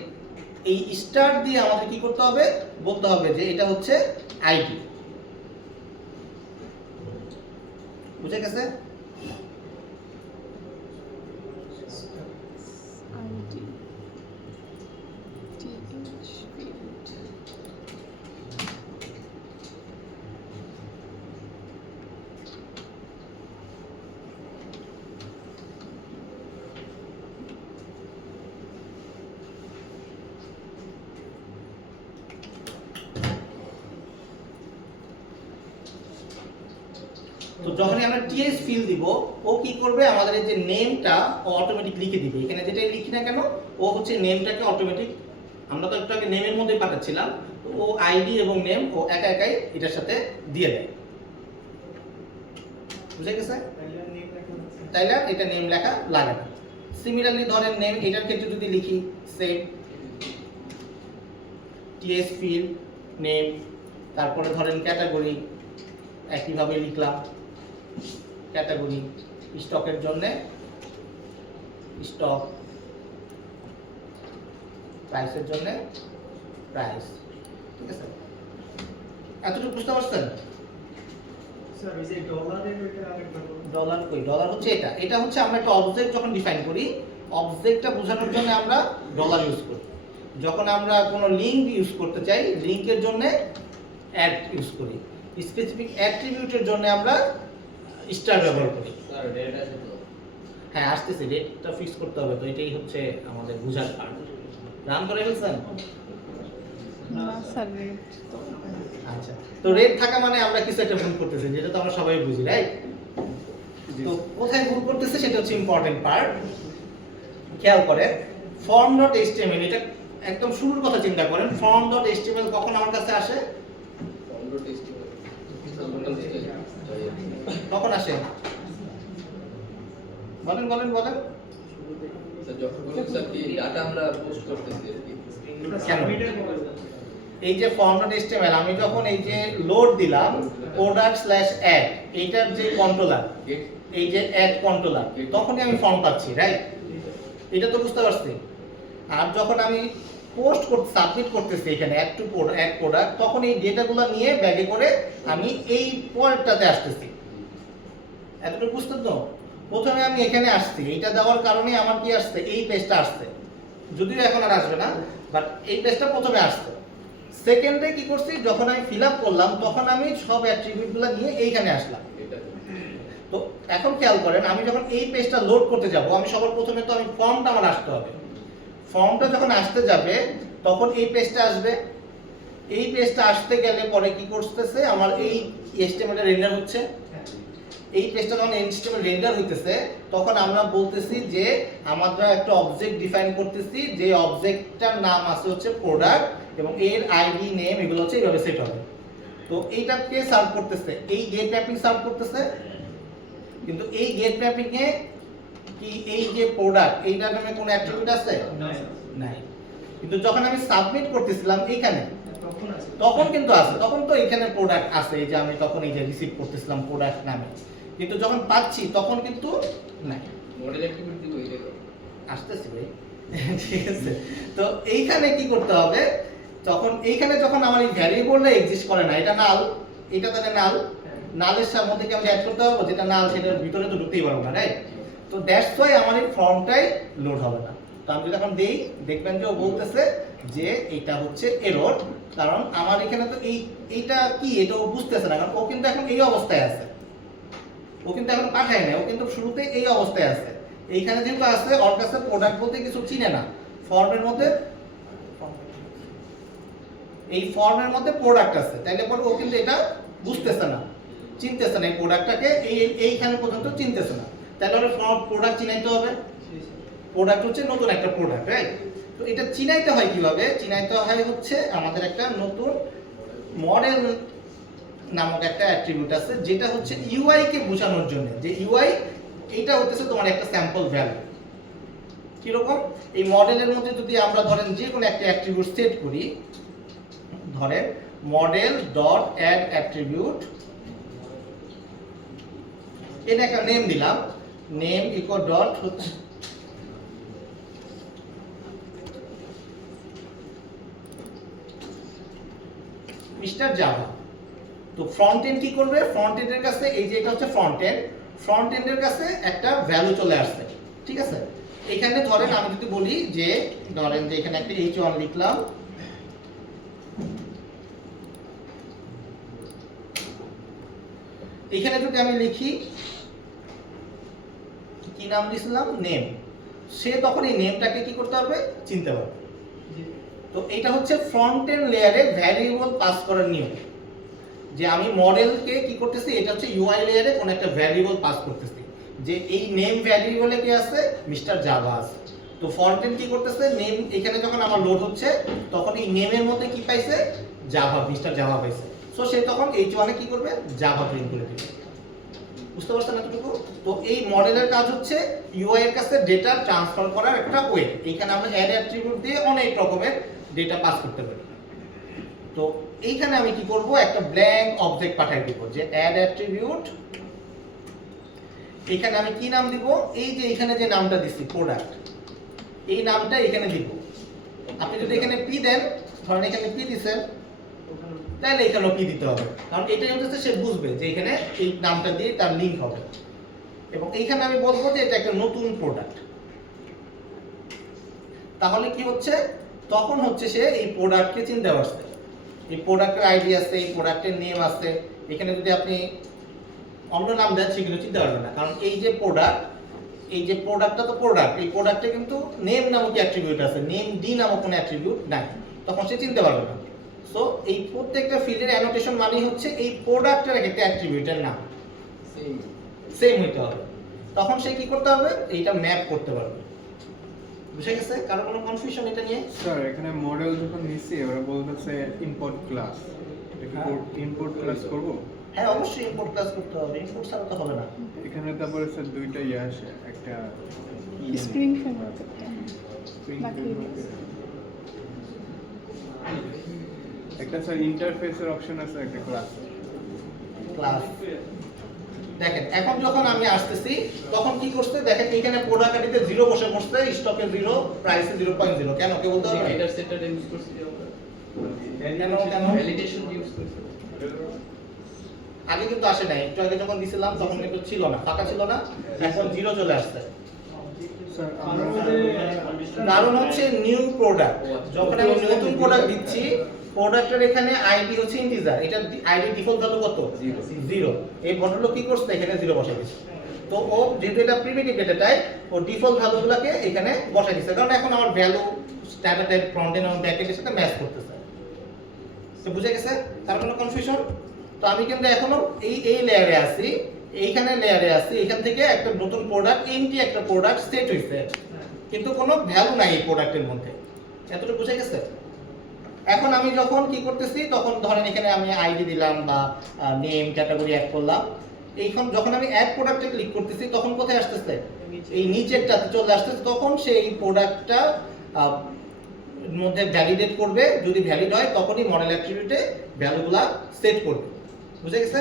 এই স্টার দিয়ে আমাদের কি করতে হবে, বলতে হবে যে এটা হচ্ছে আইডি। বুঝে গেছে? তো যখনই আমরা ts field দিব, ও কি করবে, আমাদের এই যে নেমটা ও অটোমেটিক লিখে দিবে। এখানে যেটাই লিখি না কেন, ও হচ্ছে নেমটাকে অটোমেটিক, আমরা তো একটু আগে নেমের মধ্যে পাঠাচ্ছিলাম, তো ও আইডি এবং নেম ও একা একাই এটার সাথে দিয়ে দেয়। বুঝে গেছে? তাইলে এটা নেম লেখা লাগে না। সিমিলারলি ধরেন নেম, এটার ক্ষেত্রে যদি লিখি সেম ts field নেম, তারপরে ধরেন ক্যাটাগরি, একইভাবে লিখলাম ক্যাটাগরি, স্টকের জন্য স্টক, প্রাইসের জন্য প্রাইস, ঠিক আছে? এতটুকু বুঝতে পারছেন? স্যার এই যে ডলারের ওইটা আরেকবার বলুন। ডলার কই, ডলার হচ্ছে এটা। এটা হচ্ছে আমরা একটা অবজেক্ট যখন ডিফাইন করি, অবজেক্টটা বোঝানোর জন্য আমরা ডলার ইউজ করি। যখন আমরা কোনো লিংক ইউজ করতে চাই, লিংকের জন্য অ্যাড ইউজ করি। স্পেসিফিক অ্যাট্রিবিউটের জন্য আমরা স্টার ব্যবহার করি। স্যার রেট আছে তো হ্যাঁ আসতেছে, রেটটা ফিক্স করতে হবে, তো এটাই হচ্ছে আমাদের বুঝার পার্ট। রান করে ফেলছেন? না স্যার রেট তো আচ্ছা, তো রেট থাকা মানে আমরা কিছু একটা ভুল করতেছি, যেটা তো আমরা সবাই বুঝি, রাইট? তো কোথায় ভুল করতেছে সেটা হচ্ছে ইম্পর্টেন্ট পার্ট। খেয়াল করেন form.html, এটা একদম শুরুর কথা চিন্তা করেন। form.html কখন আমার কাছে আসে? ফর্মুলা টেস্ট টোটাল টেস্ট কখন আসে? বলেন বলেন বলেন। স্যার যখন স্যার কি ডাটা আমরা পোস্ট করতেছি আর কি কেন? এই যে form.html আমি যখন এই যে লোড দিলাম product/add, এইটার যে কন্ট্রোলার, গেট এই যে অ্যাড কন্ট্রোলার, তখনই আমি ফর্ম পাচ্ছি, রাইট? এটা তো বুঝতে পারছি। আর যখন আমি পোস্ট করতে সাবমিট করতেছি এখানে অ্যাড টু অ্যাড প্রোডাক্ট, তখন এই ডেটাগুলো নিয়ে ব্যাগে করে আমি এই পরেরটাতে আসতেছি। এতটুকু বুঝতে তো? প্রথমে আমি এখানে আসছি, এইটা দেওয়ার কারণে আমার কি আসছে, এই পেজটা আসছে, যদিও এখন আর আসবে না, বাট এই পেজটা প্রথমে আসছে। সেকেন্ডে কি করছি, যখন আমি ফিল আপ করলাম তখন আমি সব অ্যাট্রিবিউটগুলো নিয়ে এইখানে আসলাম। এটা তো এখন খেয়াল করেন, আমি যখন এই পেজটা লোড করতে যাব, আমি সবার প্রথমে তো আমি ফর্মটা আমার আসতে হবে। ফর্মটা যখন আসতে যাবে তখন এই পেজটা আসবে। এই পেজটা আসতে গেলে পরে কি করতেছে, আমার এই HTML রেন্ডার হচ্ছে। এই পেজটা যখন HTML রেন্ডার হইতেছে তখন আমরা বলতেছি যে আমরা একটা অবজেক্ট ডিফাইন করতেছি, যে অবজেক্টটার নাম আছে হচ্ছে প্রোডাক্ট এবং এর আইডি নেম এগুলো হচ্ছে এইভাবে সেট হবে। তো এইটা কে সার্ভ করতেছে, এই গেট ম্যাপিং সার্ভ করতেছে। কিন্তু এই গেট ম্যাপিং এ কি এই যে প্রোডাক্ট এইটার নামে কোনো অ্যাট্রিবিউট আছে? নাই। কিন্তু যখন আমি সাবমিট করতেছিলাম এইখানে তখন কিন্তু আছে, তখন তো এখানে প্রোডাক্ট আছে, এই যে আমি তখন এই যে রিসিভ করতেছিলাম প্রোডাক্ট নামে, কিন্তু যখন পাচ্ছি তখন কিন্তু নাই। মডেল অ্যাক্টিভিটি দিব এই দেখো আসতেছি ভাই, ঠিক আছে? তো এইখানে কি করতে হবে, তখন এইখানে যখন আমার এই ভ্যারিয়েবলটা এক্সিস্ট করে না, এটা নাল, এটা তাহলে নাল, নালের মধ্যে কি আমরা অ্যাড করতে পারবো? যেটা নাল সেটার ভিতরে তো ঢুকতেই পারবো না, রাইট? তো দ্যাটস ওয়াই আমার এই ফর্মটাই লোড হবে না। তো আমি যদি এখন দেই, দেখবেন যে ও বলতেছে যে এটা হচ্ছে এরর, কারণ আমার এখানে তো এইটা কি এটা ও বুঝতেছে না, কারণ ও কিন্তু এখন এই অবস্থায় আছে, ও কিন্তু এখন পাঠায় না, ও কিন্তু শুরুতে এই অবস্থায় আছে। এইখানে যেহেতু আছে, ওর কাছে প্রোডাক্ট বলতে কিছু চিনে না। ফর্মের মধ্যে এই ফর্মের মধ্যে প্রোডাক্ট আছে, তাইলে পরে ও কিন্তু এটা বুঝতেছে না, চিনতেছে না, এই প্রোডাক্টটাকে এইখানে পর্যন্ত চিনতেছে না। তাহলে ওর প্রোডাক্ট চিনাইতে হবে। প্রোডাক্ট হচ্ছে নতুন একটা প্রোডাক্ট, রাইট? তো এটা চিনাইতে হয় কিভাবে? চিনাইতে হয় হচ্ছে আমাদের একটা নতুন মডেল নামক একটা অ্যাট্রিবিউট আছে, যেটা হচ্ছে ইউআই কে বোঝানোর জন্য, যে ইউআই এইটা হচ্ছে তোমার একটা স্যাম্পল ভ্যালু। কিরকম? এই মডেলের মধ্যে যদি আমরা ধরেন যে কোনো একটা অ্যাট্রিবিউট সেট করি, ধরেন মডেল ডট অ্যাড অ্যাট্রিবিউট, এটা একটা নেম দিলাম, নেম ইকুয়াল ডট হচ্ছে মিস্টার জাভা। তো ফ্রন্ট এন্ড কি করবে? ফ্রন্ট এন্ডের কাছে এই যে এটা হচ্ছে ফ্রন্ট এন্ডের কাছে একটা ভ্যালু চলে আসছে, ঠিক আছে? এখানে ধরেন আমি যদি বলি যে ধরেন যে এখানে একটা h1 লিখলাম, এখানে যদি আমি লিখি কি নাম দিছিলাম, নেম, সে তখন এই নেমটাকে কি করতে পারবে? চিনতে পারবে। তো এটা হচ্ছে ফ্রন্ট এন্ড লেয়ারে ভ্যারিয়েবল পাস করার নিয়ম, যে আমি মডেলকে কি করতেছি, এটা হচ্ছে ইউআই লেয়ারে কোন একটা ভ্যারিয়েবল পাস করতেছি, যে এই নেম ভ্যারিয়েবলে কি আছে, মিস্টার জাভা আছে। তো ফ্রন্ট এন্ড কি করতেছে, নেম এখানে যখন আমার লোড হচ্ছে তখন এই নেমের মধ্যে কি পাইছে, জাভা, মিস্টার জাভা পাইছে। সো সে তখন h1 এ কি করবে, জাভা প্রিন্ট করে দিবে। বুঝতে পারছেন এতটুকু? তো এই মডেলের কাজ হচ্ছে ইউআই এর কাছে ডেটা ট্রান্সফার করার একটা ওয়ে। এখানে আমরা অ্যাড অ্যাট্রিবিউট দিয়ে অনেক রকমের ডেটা পাস করতে পারি। তো এইখানে আমি কি করব, একটা ব্ল্যাঙ্ক অবজেক্ট পাঠিয়ে দিব, যে অ্যাড অ্যাট্রিবিউট, এখানে আমি কি নাম দিব, এই যে এখানে যে নামটা দিছি প্রোডাক্ট, এই নামটা এখানে দিব। আপনি যদি এখানে পি দেন, ধরেন এখানে পি দিছেন, তাহলে এখানেও পি দিতে হবে, কারণ এটাই হচ্ছে সে বুঝবে যে এখানে এই নামটা দিয়ে তার লিংক হবে। এবং এইখানে আমি বলবো যে এটা একটা নতুন প্রোডাক্ট। তাহলে কি হচ্ছে, তখন হচ্ছে সে এই প্রোডাক্টকে চিনতে পারছে, এই প্রোডাক্টের আইডি আছে, এই প্রোডাক্টের নেম আছে। এখানে যদি আপনি অন্য নাম দেন সেগুলো চিনতে পারবে না, কারণ এই যে প্রোডাক্টটা তো প্রোডাক্ট, এই প্রোডাক্টে কিন্তু নেম নামক অ্যাট্রিবিউট আছে, নেম ডি নামক কোনো অ্যাট্রিবিউট নাই, তখন সে চিনতে পারবে না। সো এই প্রত্যেকটা ফিল্ডের অ্যানোটেশন মানেই হচ্ছে এই প্রোডাক্টের একটা অ্যাট্রিবিউটের নাম সেম হইতে হবে, তখন সে কি করতে হবে, এইটা ম্যাপ করতে পারবে। বুঝে গেছে? কারো কোনো কনফিউশন এটা নিয়ে? স্যার এখানে মডেল যখন নিছি ওরা বলতেছে ইম্পোর্ট ক্লাস, ইম্পোর্ট ক্লাস করব। হ্যাঁ অবশ্যই ইম্পোর্ট ক্লাস করতে হবে, ইম্পোর্ট ছাড়া তো হবে না। এখানে তারপরে স্যার দুইটা ইয়ে আসে, একটা স্প্রিং ফ্রেমওয়ার্ক একটা Spring বাকি Framework একটা স্যার ইন্টারফেসের অপশন আছে, একটা ক্লাস। ক্লাস দেখেন এখন যখন আমি আসতেছি তখন কি করতে দেখেন, এখানে প্রোডাক্ট আইডিতে 0 বসে পড়ছে, স্টকে 0, প্রাইসে 0.0। কেন কে বলতে হবে? এটার সেটটা ইউজ করছি আমরা, কেন ভ্যালিডেশন ইউজ করছি। আগে কিন্তু আসে নাই, একটু আগে যখন দিছিলাম তখন কিন্তু ছিল না, ফাঁকা ছিল না, এখন 0 চলে আসছে। স্যার আমরা কারণ হচ্ছে নিউ প্রোডাক্ট, যখন আমি নতুন প্রোডাক্ট দিচ্ছি প্রোডাক্টের এখানে আইডি হচ্ছে ইন্টিজার, এটা আইডি ডিফল্ট ভ্যালু কত? 0। এই ভদ্রলোক কি করছে, এখানে 0 বসাই দিচ্ছে। তো ও যেহেতু এটা প্রিমিটিভ ডেটা টাইপ, ও ডিফল্ট ভ্যালুগুলোকে এখানে বসাই দিচ্ছে, কারণ এখন আমার value standard type front end এবং ব্যাক এন্ডের সাথে ম্যাচ করতেছে। তো বুঝে গেছে? তার কোনো কনফিউশন? তো আমি কিন্তু এখনো এই লেয়ারে আছি, এইখানে লেয়ারে আছি, এখান থেকে একটা নতুন প্রোডাক্ট, এমটি একটা প্রোডাক্ট সেট হইছে, কিন্তু কোনো ভ্যালু নাই এই প্রোডাক্টের মধ্যে। এতটুকু বুঝে গেছে? এখন আমি যখন কি করতেছি, তখন ধরেন এখানে আমি আইডি দিলাম বা নেম ক্যাটাগরি অ্যাড করলাম, এইখন যখন আমি অ্যাড প্রোডাক্টে ক্লিক করতেছি তখন কোথায় আসতেছে, এই নিচেরটাতে চলে আসতেছে, তখন সে এই প্রোডাক্টটা মধ্যে ভ্যালিডেট করবে, যদি ভ্যালিড হয় তখনই মডেল অ্যাট্রিবিউটে ভ্যালুগুলা সেট করবে। বুঝে গেছে?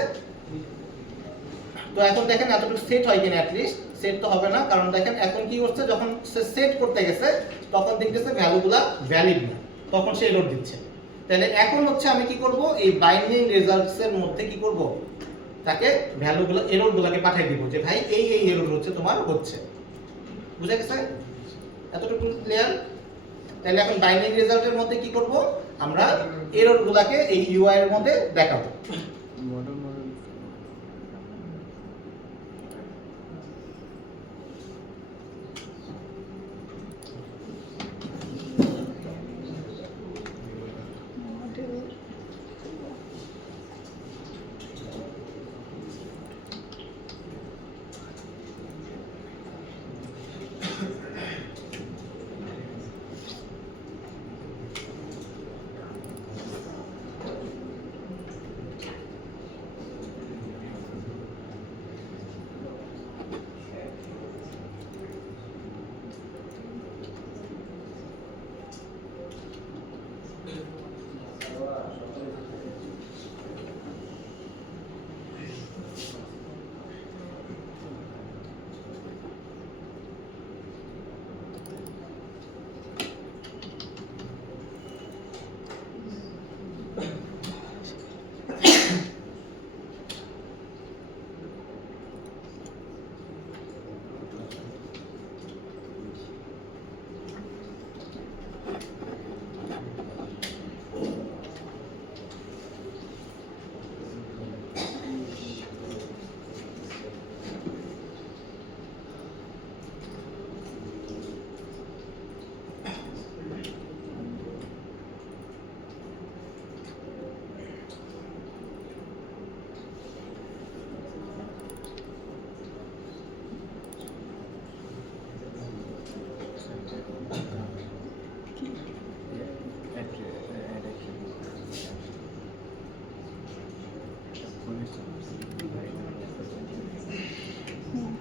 তো এখন দেখেন এতটুকু সেট হয় কিনা, অ্যাটলিস্ট সেট তো হবে না, কারণ দেখেন এখন কি হচ্ছে, যখন সে সেট করতে গেছে তখন দেখতেছে ভ্যালুগুলা ভ্যালিড না, তখন সে এরর দিচ্ছে। তাহলে এখন হচ্ছে আমি কি করব, এই বাইন্ডিং রেজাল্টস এর মধ্যে কি করব, তাকে ভ্যালুগুলো এররগুলোকে পাঠিয়ে দিব যে ভাই এই এরর হচ্ছে তোমার হচ্ছে। বুঝে গেছে? এতটুকু ক্লিয়ার? তাহলে এখন বাইন্ডিং রেজাল্টের মধ্যে কি করব, আমরা এররগুলোকে এই ইউআই এর মধ্যে দেখাবো। মডেল মডেল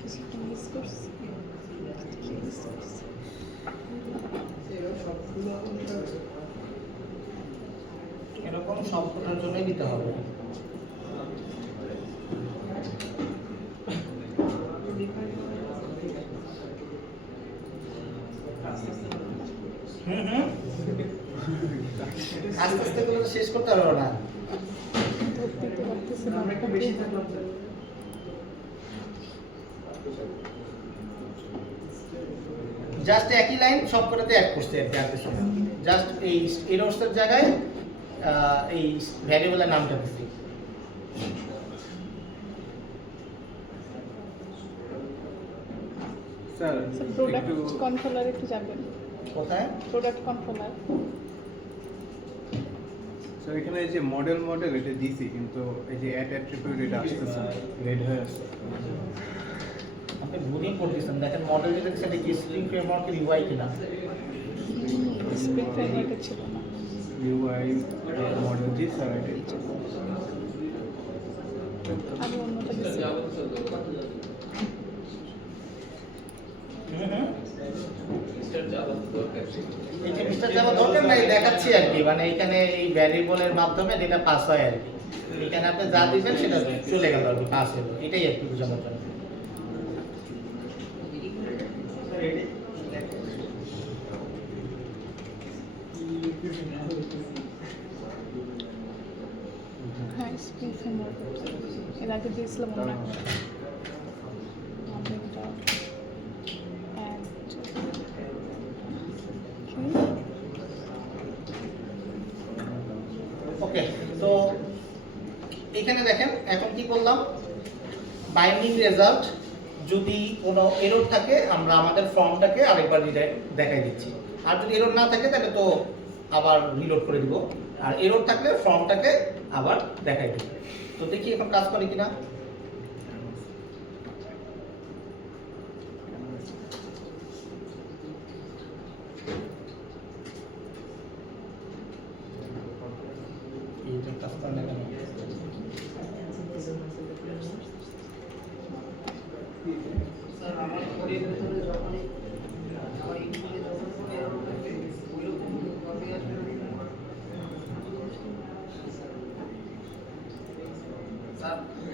কিছুটা মিস করছি, মিস করছি। এরকম সবকটার জন্যই দিতে হবে। আস্তে আস্তে করে তো শেষ করতে পারবো না। ধরতে পারতেছি না। জাস্ট একই লাইন সবকটাতে অ্যাড করতে হবে, জাস্ট এই এররসের জায়গায় এই ভ্যারিয়েবলের নামটা দিচ্ছি। স্যার স্যার প্রোডাক্ট একটু কন্ট্রোলার একটু যাবেন, কোথায়? Product controller. স্যার এখানে এই যে মডেল এটা দিছি কিন্তু এই যে অ্যাড অ্যাট্রিবিউট এটা আসতেছে রেড হয়ে আছে। আপনি ভুলই করতেছেন, দেখেন মডেল যেটা সেটা কি স্প্রিং ফ্রেমওয়ার্কের ইউআই কিনা। স্প্রিং ফ্রেমওয়ার্কে ছিল না। ইউআই মডেল জি স্যার এটা আমি অন্যটা দিচ্ছি। এটা মিস্টার যাওয়া দরকার নাই, দেখাচ্ছি আর কি, মানে এখানে এই ভ্যারিয়েবলের মাধ্যমে যেটা পাস হয় আর কি। এখানে আপনি যা দিবেন সেটা চলে গেল আর কি, পাস হলো, এটাই আর কি বোঝানোর জন্য। হ্যাঁ স্প্রিং ফ্রেমওয়ার্ক এর আগে দিয়েছিলাম মনে হয়। আমি এটা add ওকে, তো এখানে দেখেন এখন কি করলাম, বাইন্ডিং রেজাল্ট যদি কোনো এরর থাকে আমরা আমাদের ফর্মটাকে আরেকবার দেখাই দিচ্ছি, আর যদি এরর না থাকে তাহলে তো আবার রিলোড করে দিব, আর এরর থাকলে ফর্মটাকে আবার দেখাই দিব। তো দেখি এখন কাজ করে কিনা। এইটা কাজ করে না কেন?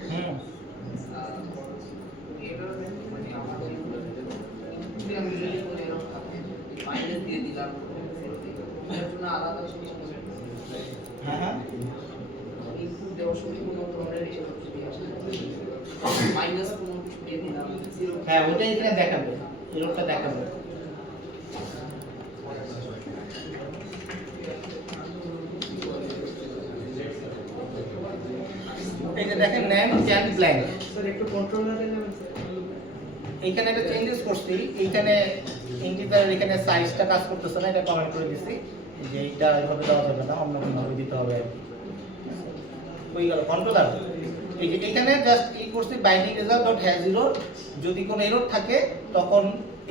হুম, হ্যাঁ হ্যাঁ, হ্যাঁ ওইটা এখানে দেখাবে, এররটা দেখাবে। এই যে দেখেন নেম ক্যান ব্ল্যাঙ্ক, স্যার একটু কন্ট্রোলারে যাবেন স্যার। এইখানে একটা চেঞ্জেস করছি, এইখানে ইন্টিজার এখানে সাইজটা কাজ করতেছে না, এটা কমেন্ট করে দিছি যে এইটা এইভাবে দেওয়া যাবে না, অন্য কোনোভাবে দিতে হবে। ওই গেল কন্ট্রোলার। এই যে এখানে জাস্ট এই করছি binding result dot has error, যদি কোনো এরর থাকে তখন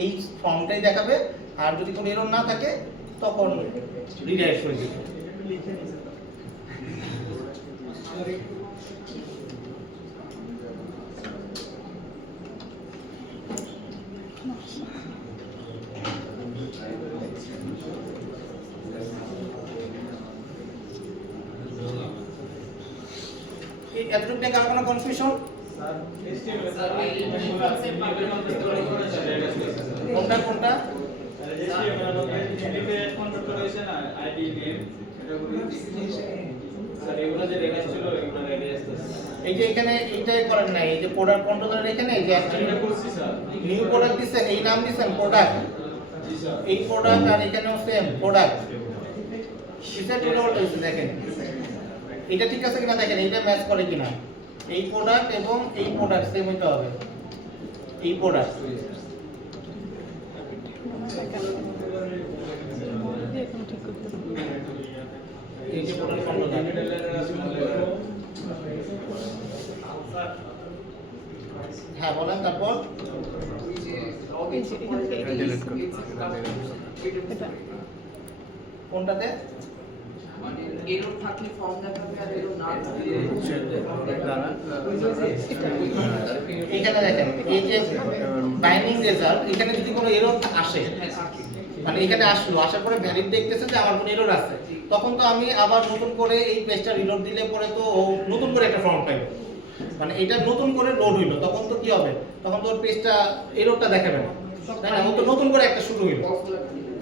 এই ফর্মটাই দেখাবে, আর যদি কোনো এরর না থাকে তখন রিডাইরেক্ট করে দিবে। লিখে নিন স্যার। এই এতটুকু নিয়ে কারো কোনো কনফিউশন? কোনটা কোনটা? এই যে এখানে এইটাই করেন নাই, এই যে প্রোডাক্ট কন্ট্রোলার এখানে এই যে নিউ প্রোডাক্ট দিচ্ছেন, এই নাম দিচ্ছেন প্রোডাক্ট, এই প্রোডাক্ট আর এখানেও সেম প্রোডাক্ট, এটা টোটাল হয়েছে। দেখেন এটা ঠিক আছে কিনা, দেখেন এইটা ম্যাচ করে কিনা, এই প্রোডাক্ট এবং এই প্রোডাক্ট সেম হইতে হবে, এই প্রোডাক্ট। এখন ঠিক করতে হবে। এই যে প্রোডাক্ট কন্ট্রোলার, হ্যাঁ বলেন তারপর। এই যে এখানে এটা ডিলিট করতে এটা কোনটাতে? এরর থাকলে ফর্ম দেখাবে আর এরর না থাকলে এখানে দেখেন এই যে বাইন্ডিং রেজাল্ট, এখানে যদি কোনো এরর আসে, মানে এখানে আসলো, আসার পরে ভ্যালিড দেখতেছে যে আমার কোনো এরর আছে, তখন তো আমি আবার নতুন করে এই পেজটা রিলোড দিলে পরে তো ও নতুন করে একটা ফর্ম পাইবে, মানে এটা নতুন করে লোড হইলো, তখন তো কি হবে, তখন তো ওর পেজটা এররটা দেখাবে না, তাই না? ও তো নতুন করে একটা শুরু হইলো।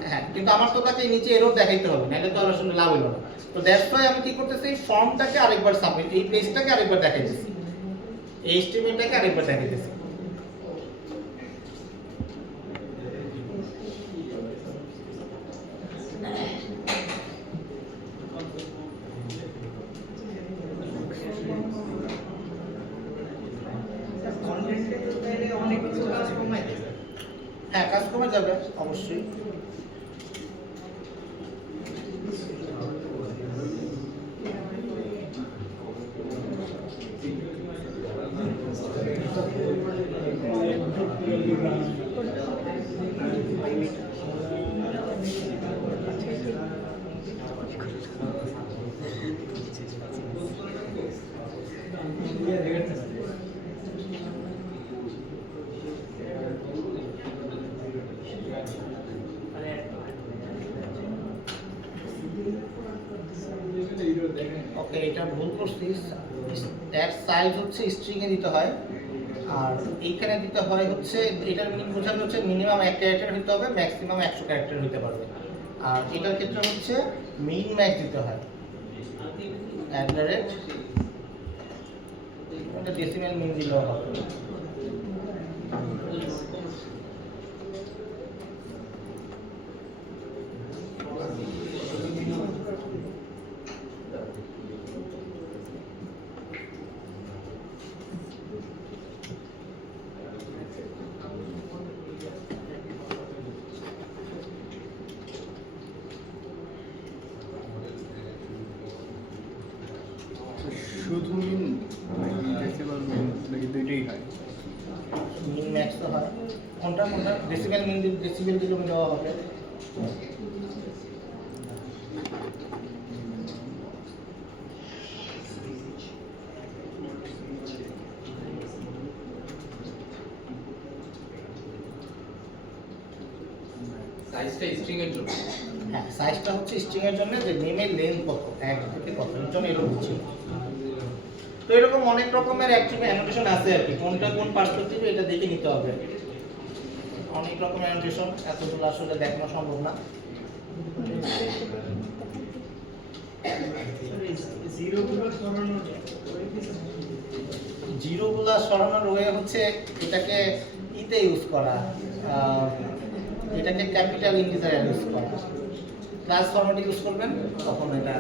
হ্যাঁ, কিন্তু আমার তো তাকে নিচে এরর দেখাইতে হবে, নাহলে তো আর আসলে লাভ হইলো না। তো দ্যাটস ওয়াই আমি কি করতেছি, এই ফর্মটাকে আরেকবার সাবমিট, এই পেজটাকে আরেকবার দেখাইতেছি, এই HTML-টাকে আরেকবার দেখাইতেছি। কন্টেন্টে তো তাহলে অনেক কিছু কাজ কমাই দেয়। হ্যাঁ, কাজ কমে যাবে অবশ্যই। ওকে, এটা ভুল করছি। ট্যাগ সাইজ হচ্ছে স্ট্রিং এ দিতে হয়, আর এইখানে দিতে হয় হচ্ছে, এটার মিনিং বোঝানো হচ্ছে মিনিমাম 1 ক্যারেক্টার হতে হবে, ম্যাক্সিমাম 100 ক্যারেক্টার হতে পারবে। আর এটার ক্ষেত্রে হচ্ছে মিন ম্যাক্স দিতে হয় @ এটা ডেসিমেল মিন দিলেও হবে। শুধু মিন নাকি ডেসিমাল মিন নাকি দুইটাই হয়? মিন ম্যাক্স তো হয়। কোনটা কোনটা? ডেসিমেল মিন ডেসিমেল দিলে দেওয়া হবে। সাইজটা স্ট্রিং এর জন্য। হ্যাঁ, সাইজটা হচ্ছে স্ট্রিং এর জন্য, যে নেমের লেন্থ কত, এক থেকে কত, এর জন্য এরকম হচ্ছে। তো এরকম অনেক রকমের অ্যাকচুয়ালি অ্যানোটেশন আছে আর কি, কোনটা কোন পার্সপেক্টিভে এটা দেখে নিতে হবে। অনেক রকমের অ্যানোটেশন, এতগুলো আসলে দেখানো সম্ভব না। জিরোগুলো সরানোর ওয়ে হচ্ছে এটাকে ইতে ইউজ করা, এটাকে ক্যাপিটাল ইন্টিজারে ইউজ করা। ক্লাস ফরম্যাটে ইউজ করবেন তখন এটা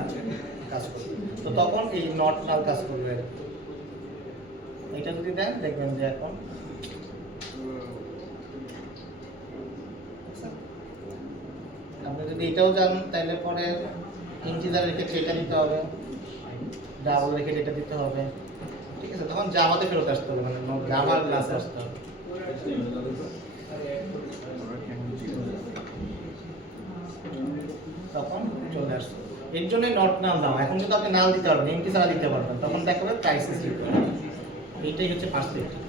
কাজ করবে। তো তখন এই নট নাল কাজ করবে। এটা যদি দেন দেখবেন যে এখন আপনি যদি এটাও জানেন তাহলে পরে ইন্টিজার রেখে এটা দিতে হবে, ডাবল রেখে এটা দিতে হবে। ঠিক আছে, তখন জাভাতে ফেরত আসতে হবে, মানে জাভার ক্লাসে আসতে হবে। তখন চলে আসছে। এর জন্য নট নাল দাও। এখন কিন্তু আপনি নাল দিতে পারবেন, এমটি ছাড়া দিতে পারবেন, তখন দেখাবে ক্রাইসিস রিপোর্ট। এইটাই হচ্ছে পার্সপেক্টিভ।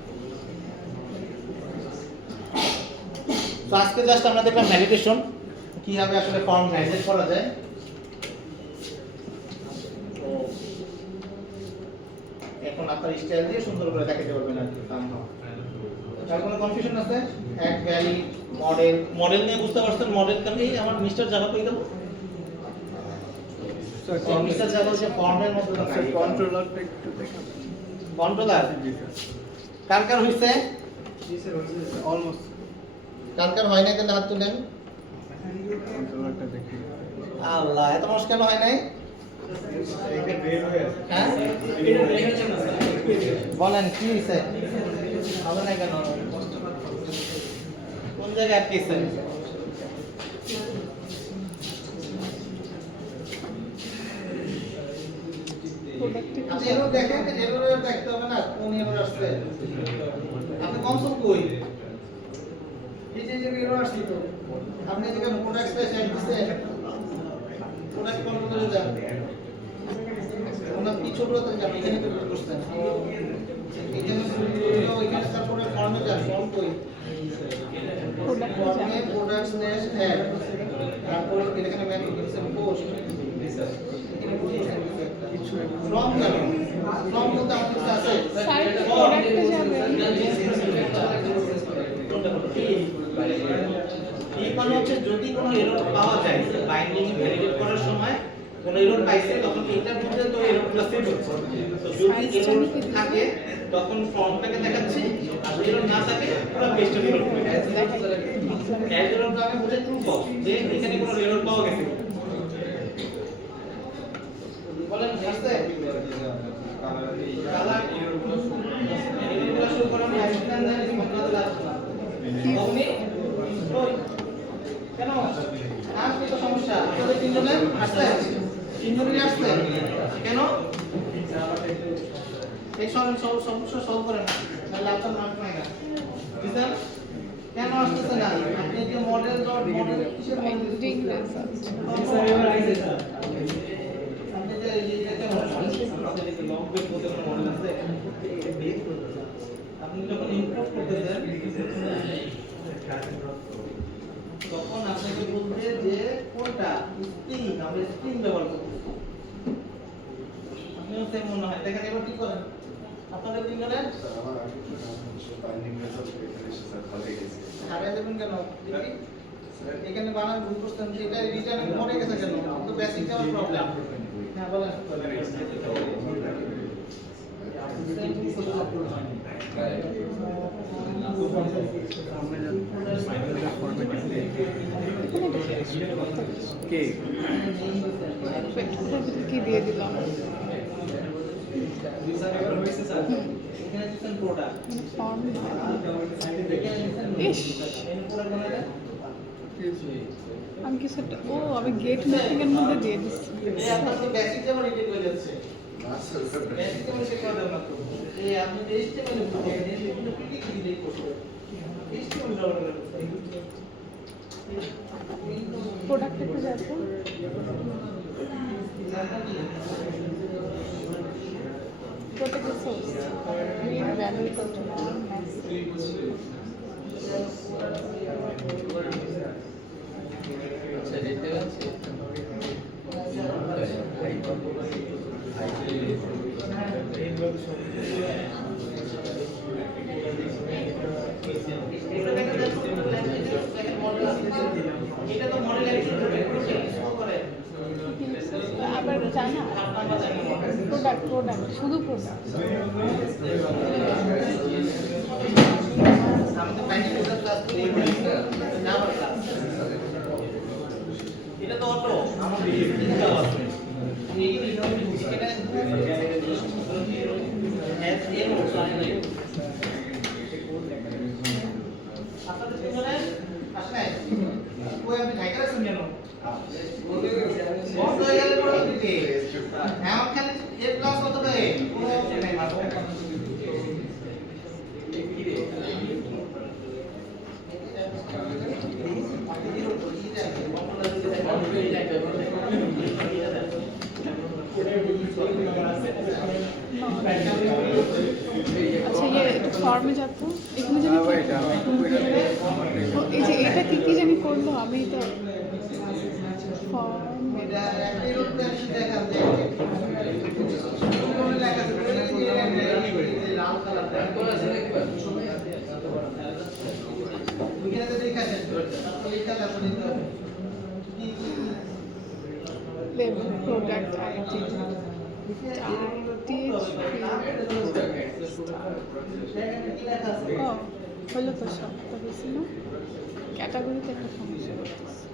তো আজকে জাস্ট আমরা দেখলাম ভ্যালিডেশন, কিভাবে আসলে ফর্ম ম্যানেজ করা যায়। তো এখন আপনার স্টাইল দিয়ে সুন্দর করে দেখাতে পারবেন আর কি। তার কোনো কনফিউশন আছে? এক ভ্যালি মডেল, মডেল নিয়ে বুঝতে পারছেন? মডেল কাকে আমার মিস্টার জাভা কই দেব? মিস্টার জাভা যে ফর্মের মধ্যে আছে, কন্ট্রোলারটা একটু দেখাবেন? কন্ট্রোলার জি স্যার। কার কার হইছে? অলমোস্ট। কার কার হয় নাই তাহলে হাত তুলেন। কন্ট্রোলারটা দেখি। আল্লাহ, এত মানুষ কেন হয় নাই? হ্যাঁ? বলেন কি হয়েছে? হবে না কেন? কোন জায়গায় আটকেছে? আপনি এরর দেখেন, এরর দেখতে হবে না কোন এরর আসছে। আপনি কনসোল কই? এই যে এরর আসছে তো। আপনি এদিকে প্রোডাক্ট স্পেস অ্যাড দিছেন। প্রোডাক্ট কন্ট্রোলে যান। ওনা পিছুগুলোতে যান, এখানে তো ক্লিক করছেন। এখানে এখানে তারপরে ফর্মে যান, ফর্ম কই? ফর্মে প্রোডাক্ট স্পেস অ্যাড। তারপর এখানে ম্যাপ দিছেন পোস্ট। এখানে পোস্ট দিছেন। ফর্ম কেন? ফর্ম বলতে আমার কিছু আছে। সাইড প্রোডাক্টে যাবেন। এই মানে হচ্ছে যদি কোনো এরর পাওয়া যায়, বাইন্ডিং ভ্যালিডেট করার সময় কোনো এরর পাইছে, তখন এটার মধ্যে তো এররটা সেভ হচ্ছে। তো যদি এরর থাকে তখন ফর্মটাকে দেখাচ্ছি, আর এরর না থাকে পুরো পেজটা এরর করে দেখাচ্ছি। এজ এররটা আমি বুঝে ট্রু ফলস, যে এখানে কোনো এরর পাওয়া গেছে। বলেন আসছে? কালার এররগুলো শুরু করার আইসক্রিম দেন, এই মতলব লাগছে না। তখনই ওই, কেন আসবে তো সমস্যা আপনাদের তিনজনের আসছে তিনজনের আসছে কেন এই সমস্যা সলভ করেন তাহলে আপনার মার্ক পাই না বুঝলেন কেন আসতেছে না আপনি যে মডেল কিসের Pending result. আপনি যে এইটাকে লং বেস বলতে কোনো মডেল আছে আপনি যখন ইনপুট করতেছেন তখন আপনাকে বলবে যে কোনটা স্ট্রিং আমরা স্ট্রিং ব্যবহার করতেছি আপনিও সেম মনে হয় দেখেন এবার কি করেন আপনাদের তিনজনের হারিয়ে দেবেন কেন দেখি এখানে বানান ভুল করছেন যে এটা রিটার্ন পড়ে গেছে কেন তো বেসিক আমার প্রবলেম হ্যাঁ বলেন কে কি দিয়ে দিলাম এখানে দিচ্ছেন প্রোডাক্ট ফর্ম ইস আমি কিছু ও আমি গেট ম্যাপিং এর মধ্যে দিয়ে দিচ্ছি এই আপনার তো বেসিক যেমন রিটেক হয়ে যাচ্ছে বেসিক যেমন শেখা দেব না তো এই আপনি এইচটিএমএল এ বুঝেন এগুলো কি কি দিলেই করতে এইচটিএমএল ব্যবহার করে প্রোডাক্ট একটু যাবো protect the source. Read value control আচ্ছা দেখতে পাচ্ছি এটা তো মডেল করে আবার জানা প্রোডাক্ট শুধু প্রোডাক্ট আমাদের বাইন্ডিং ইউজার ক্লাস তো জাভা ক্লাস এটা তো অটো আমাদের ডিসপ্লে দেওয়া আছে এই এটা এস এর মতো আছে আপনাদের পিছনে আসলে ওই আপনি ঢাকা শুনিয়ে নাও বন্ধ হয়ে গেলে পরে দিতে এখন খালি এ প্লাস কত দেয় কোনো অপশন নাই মাত্র আচ্ছা ইয়ে একটু ফর্মে যাবো এখানে জানি এই যে এটা কি জানি করলো আমি তো ফর্ম এটা একই রূপ দেখা যায় কোন লেখা আছে লাল কালার কোন আছে দেখবা ওইখানে দেখা আছে লেখা আছে লেভেল প্রোডাক্ট আইডি ও হলো তো সব তো বেশি না ক্যাটাগরিতে একটা সমস্যা করতেছে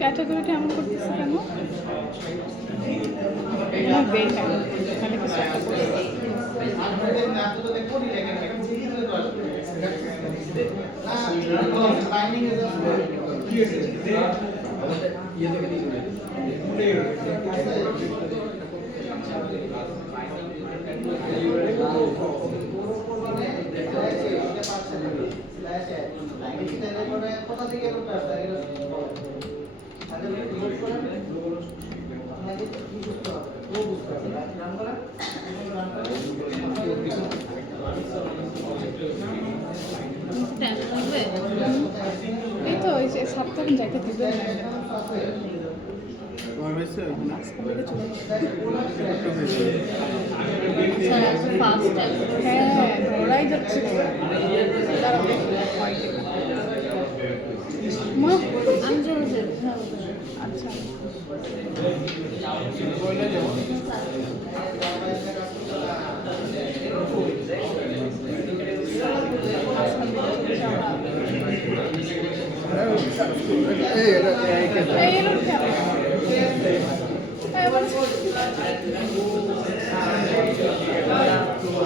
ক্যাটাগরিটা এমন করতেছে কেন দেই না এখানে কিছু একটা করতেছে বাইন্ডিং ইয়ে থেকে দিয়ে কোথা থেকে এই তো ওই যে সপ্তাহে জায়গা দিবেন না তোমার হয়েছে ওখানে? স্যার এত ফাস্ট হ্যাঁ ধরাই যাচ্ছে দাঁড়াবে মা আমি চলেছে আচ্ছা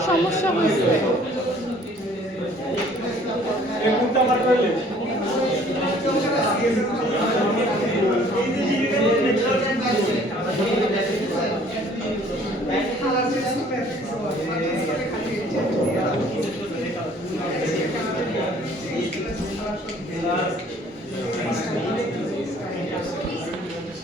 সমস্যা হয়েছে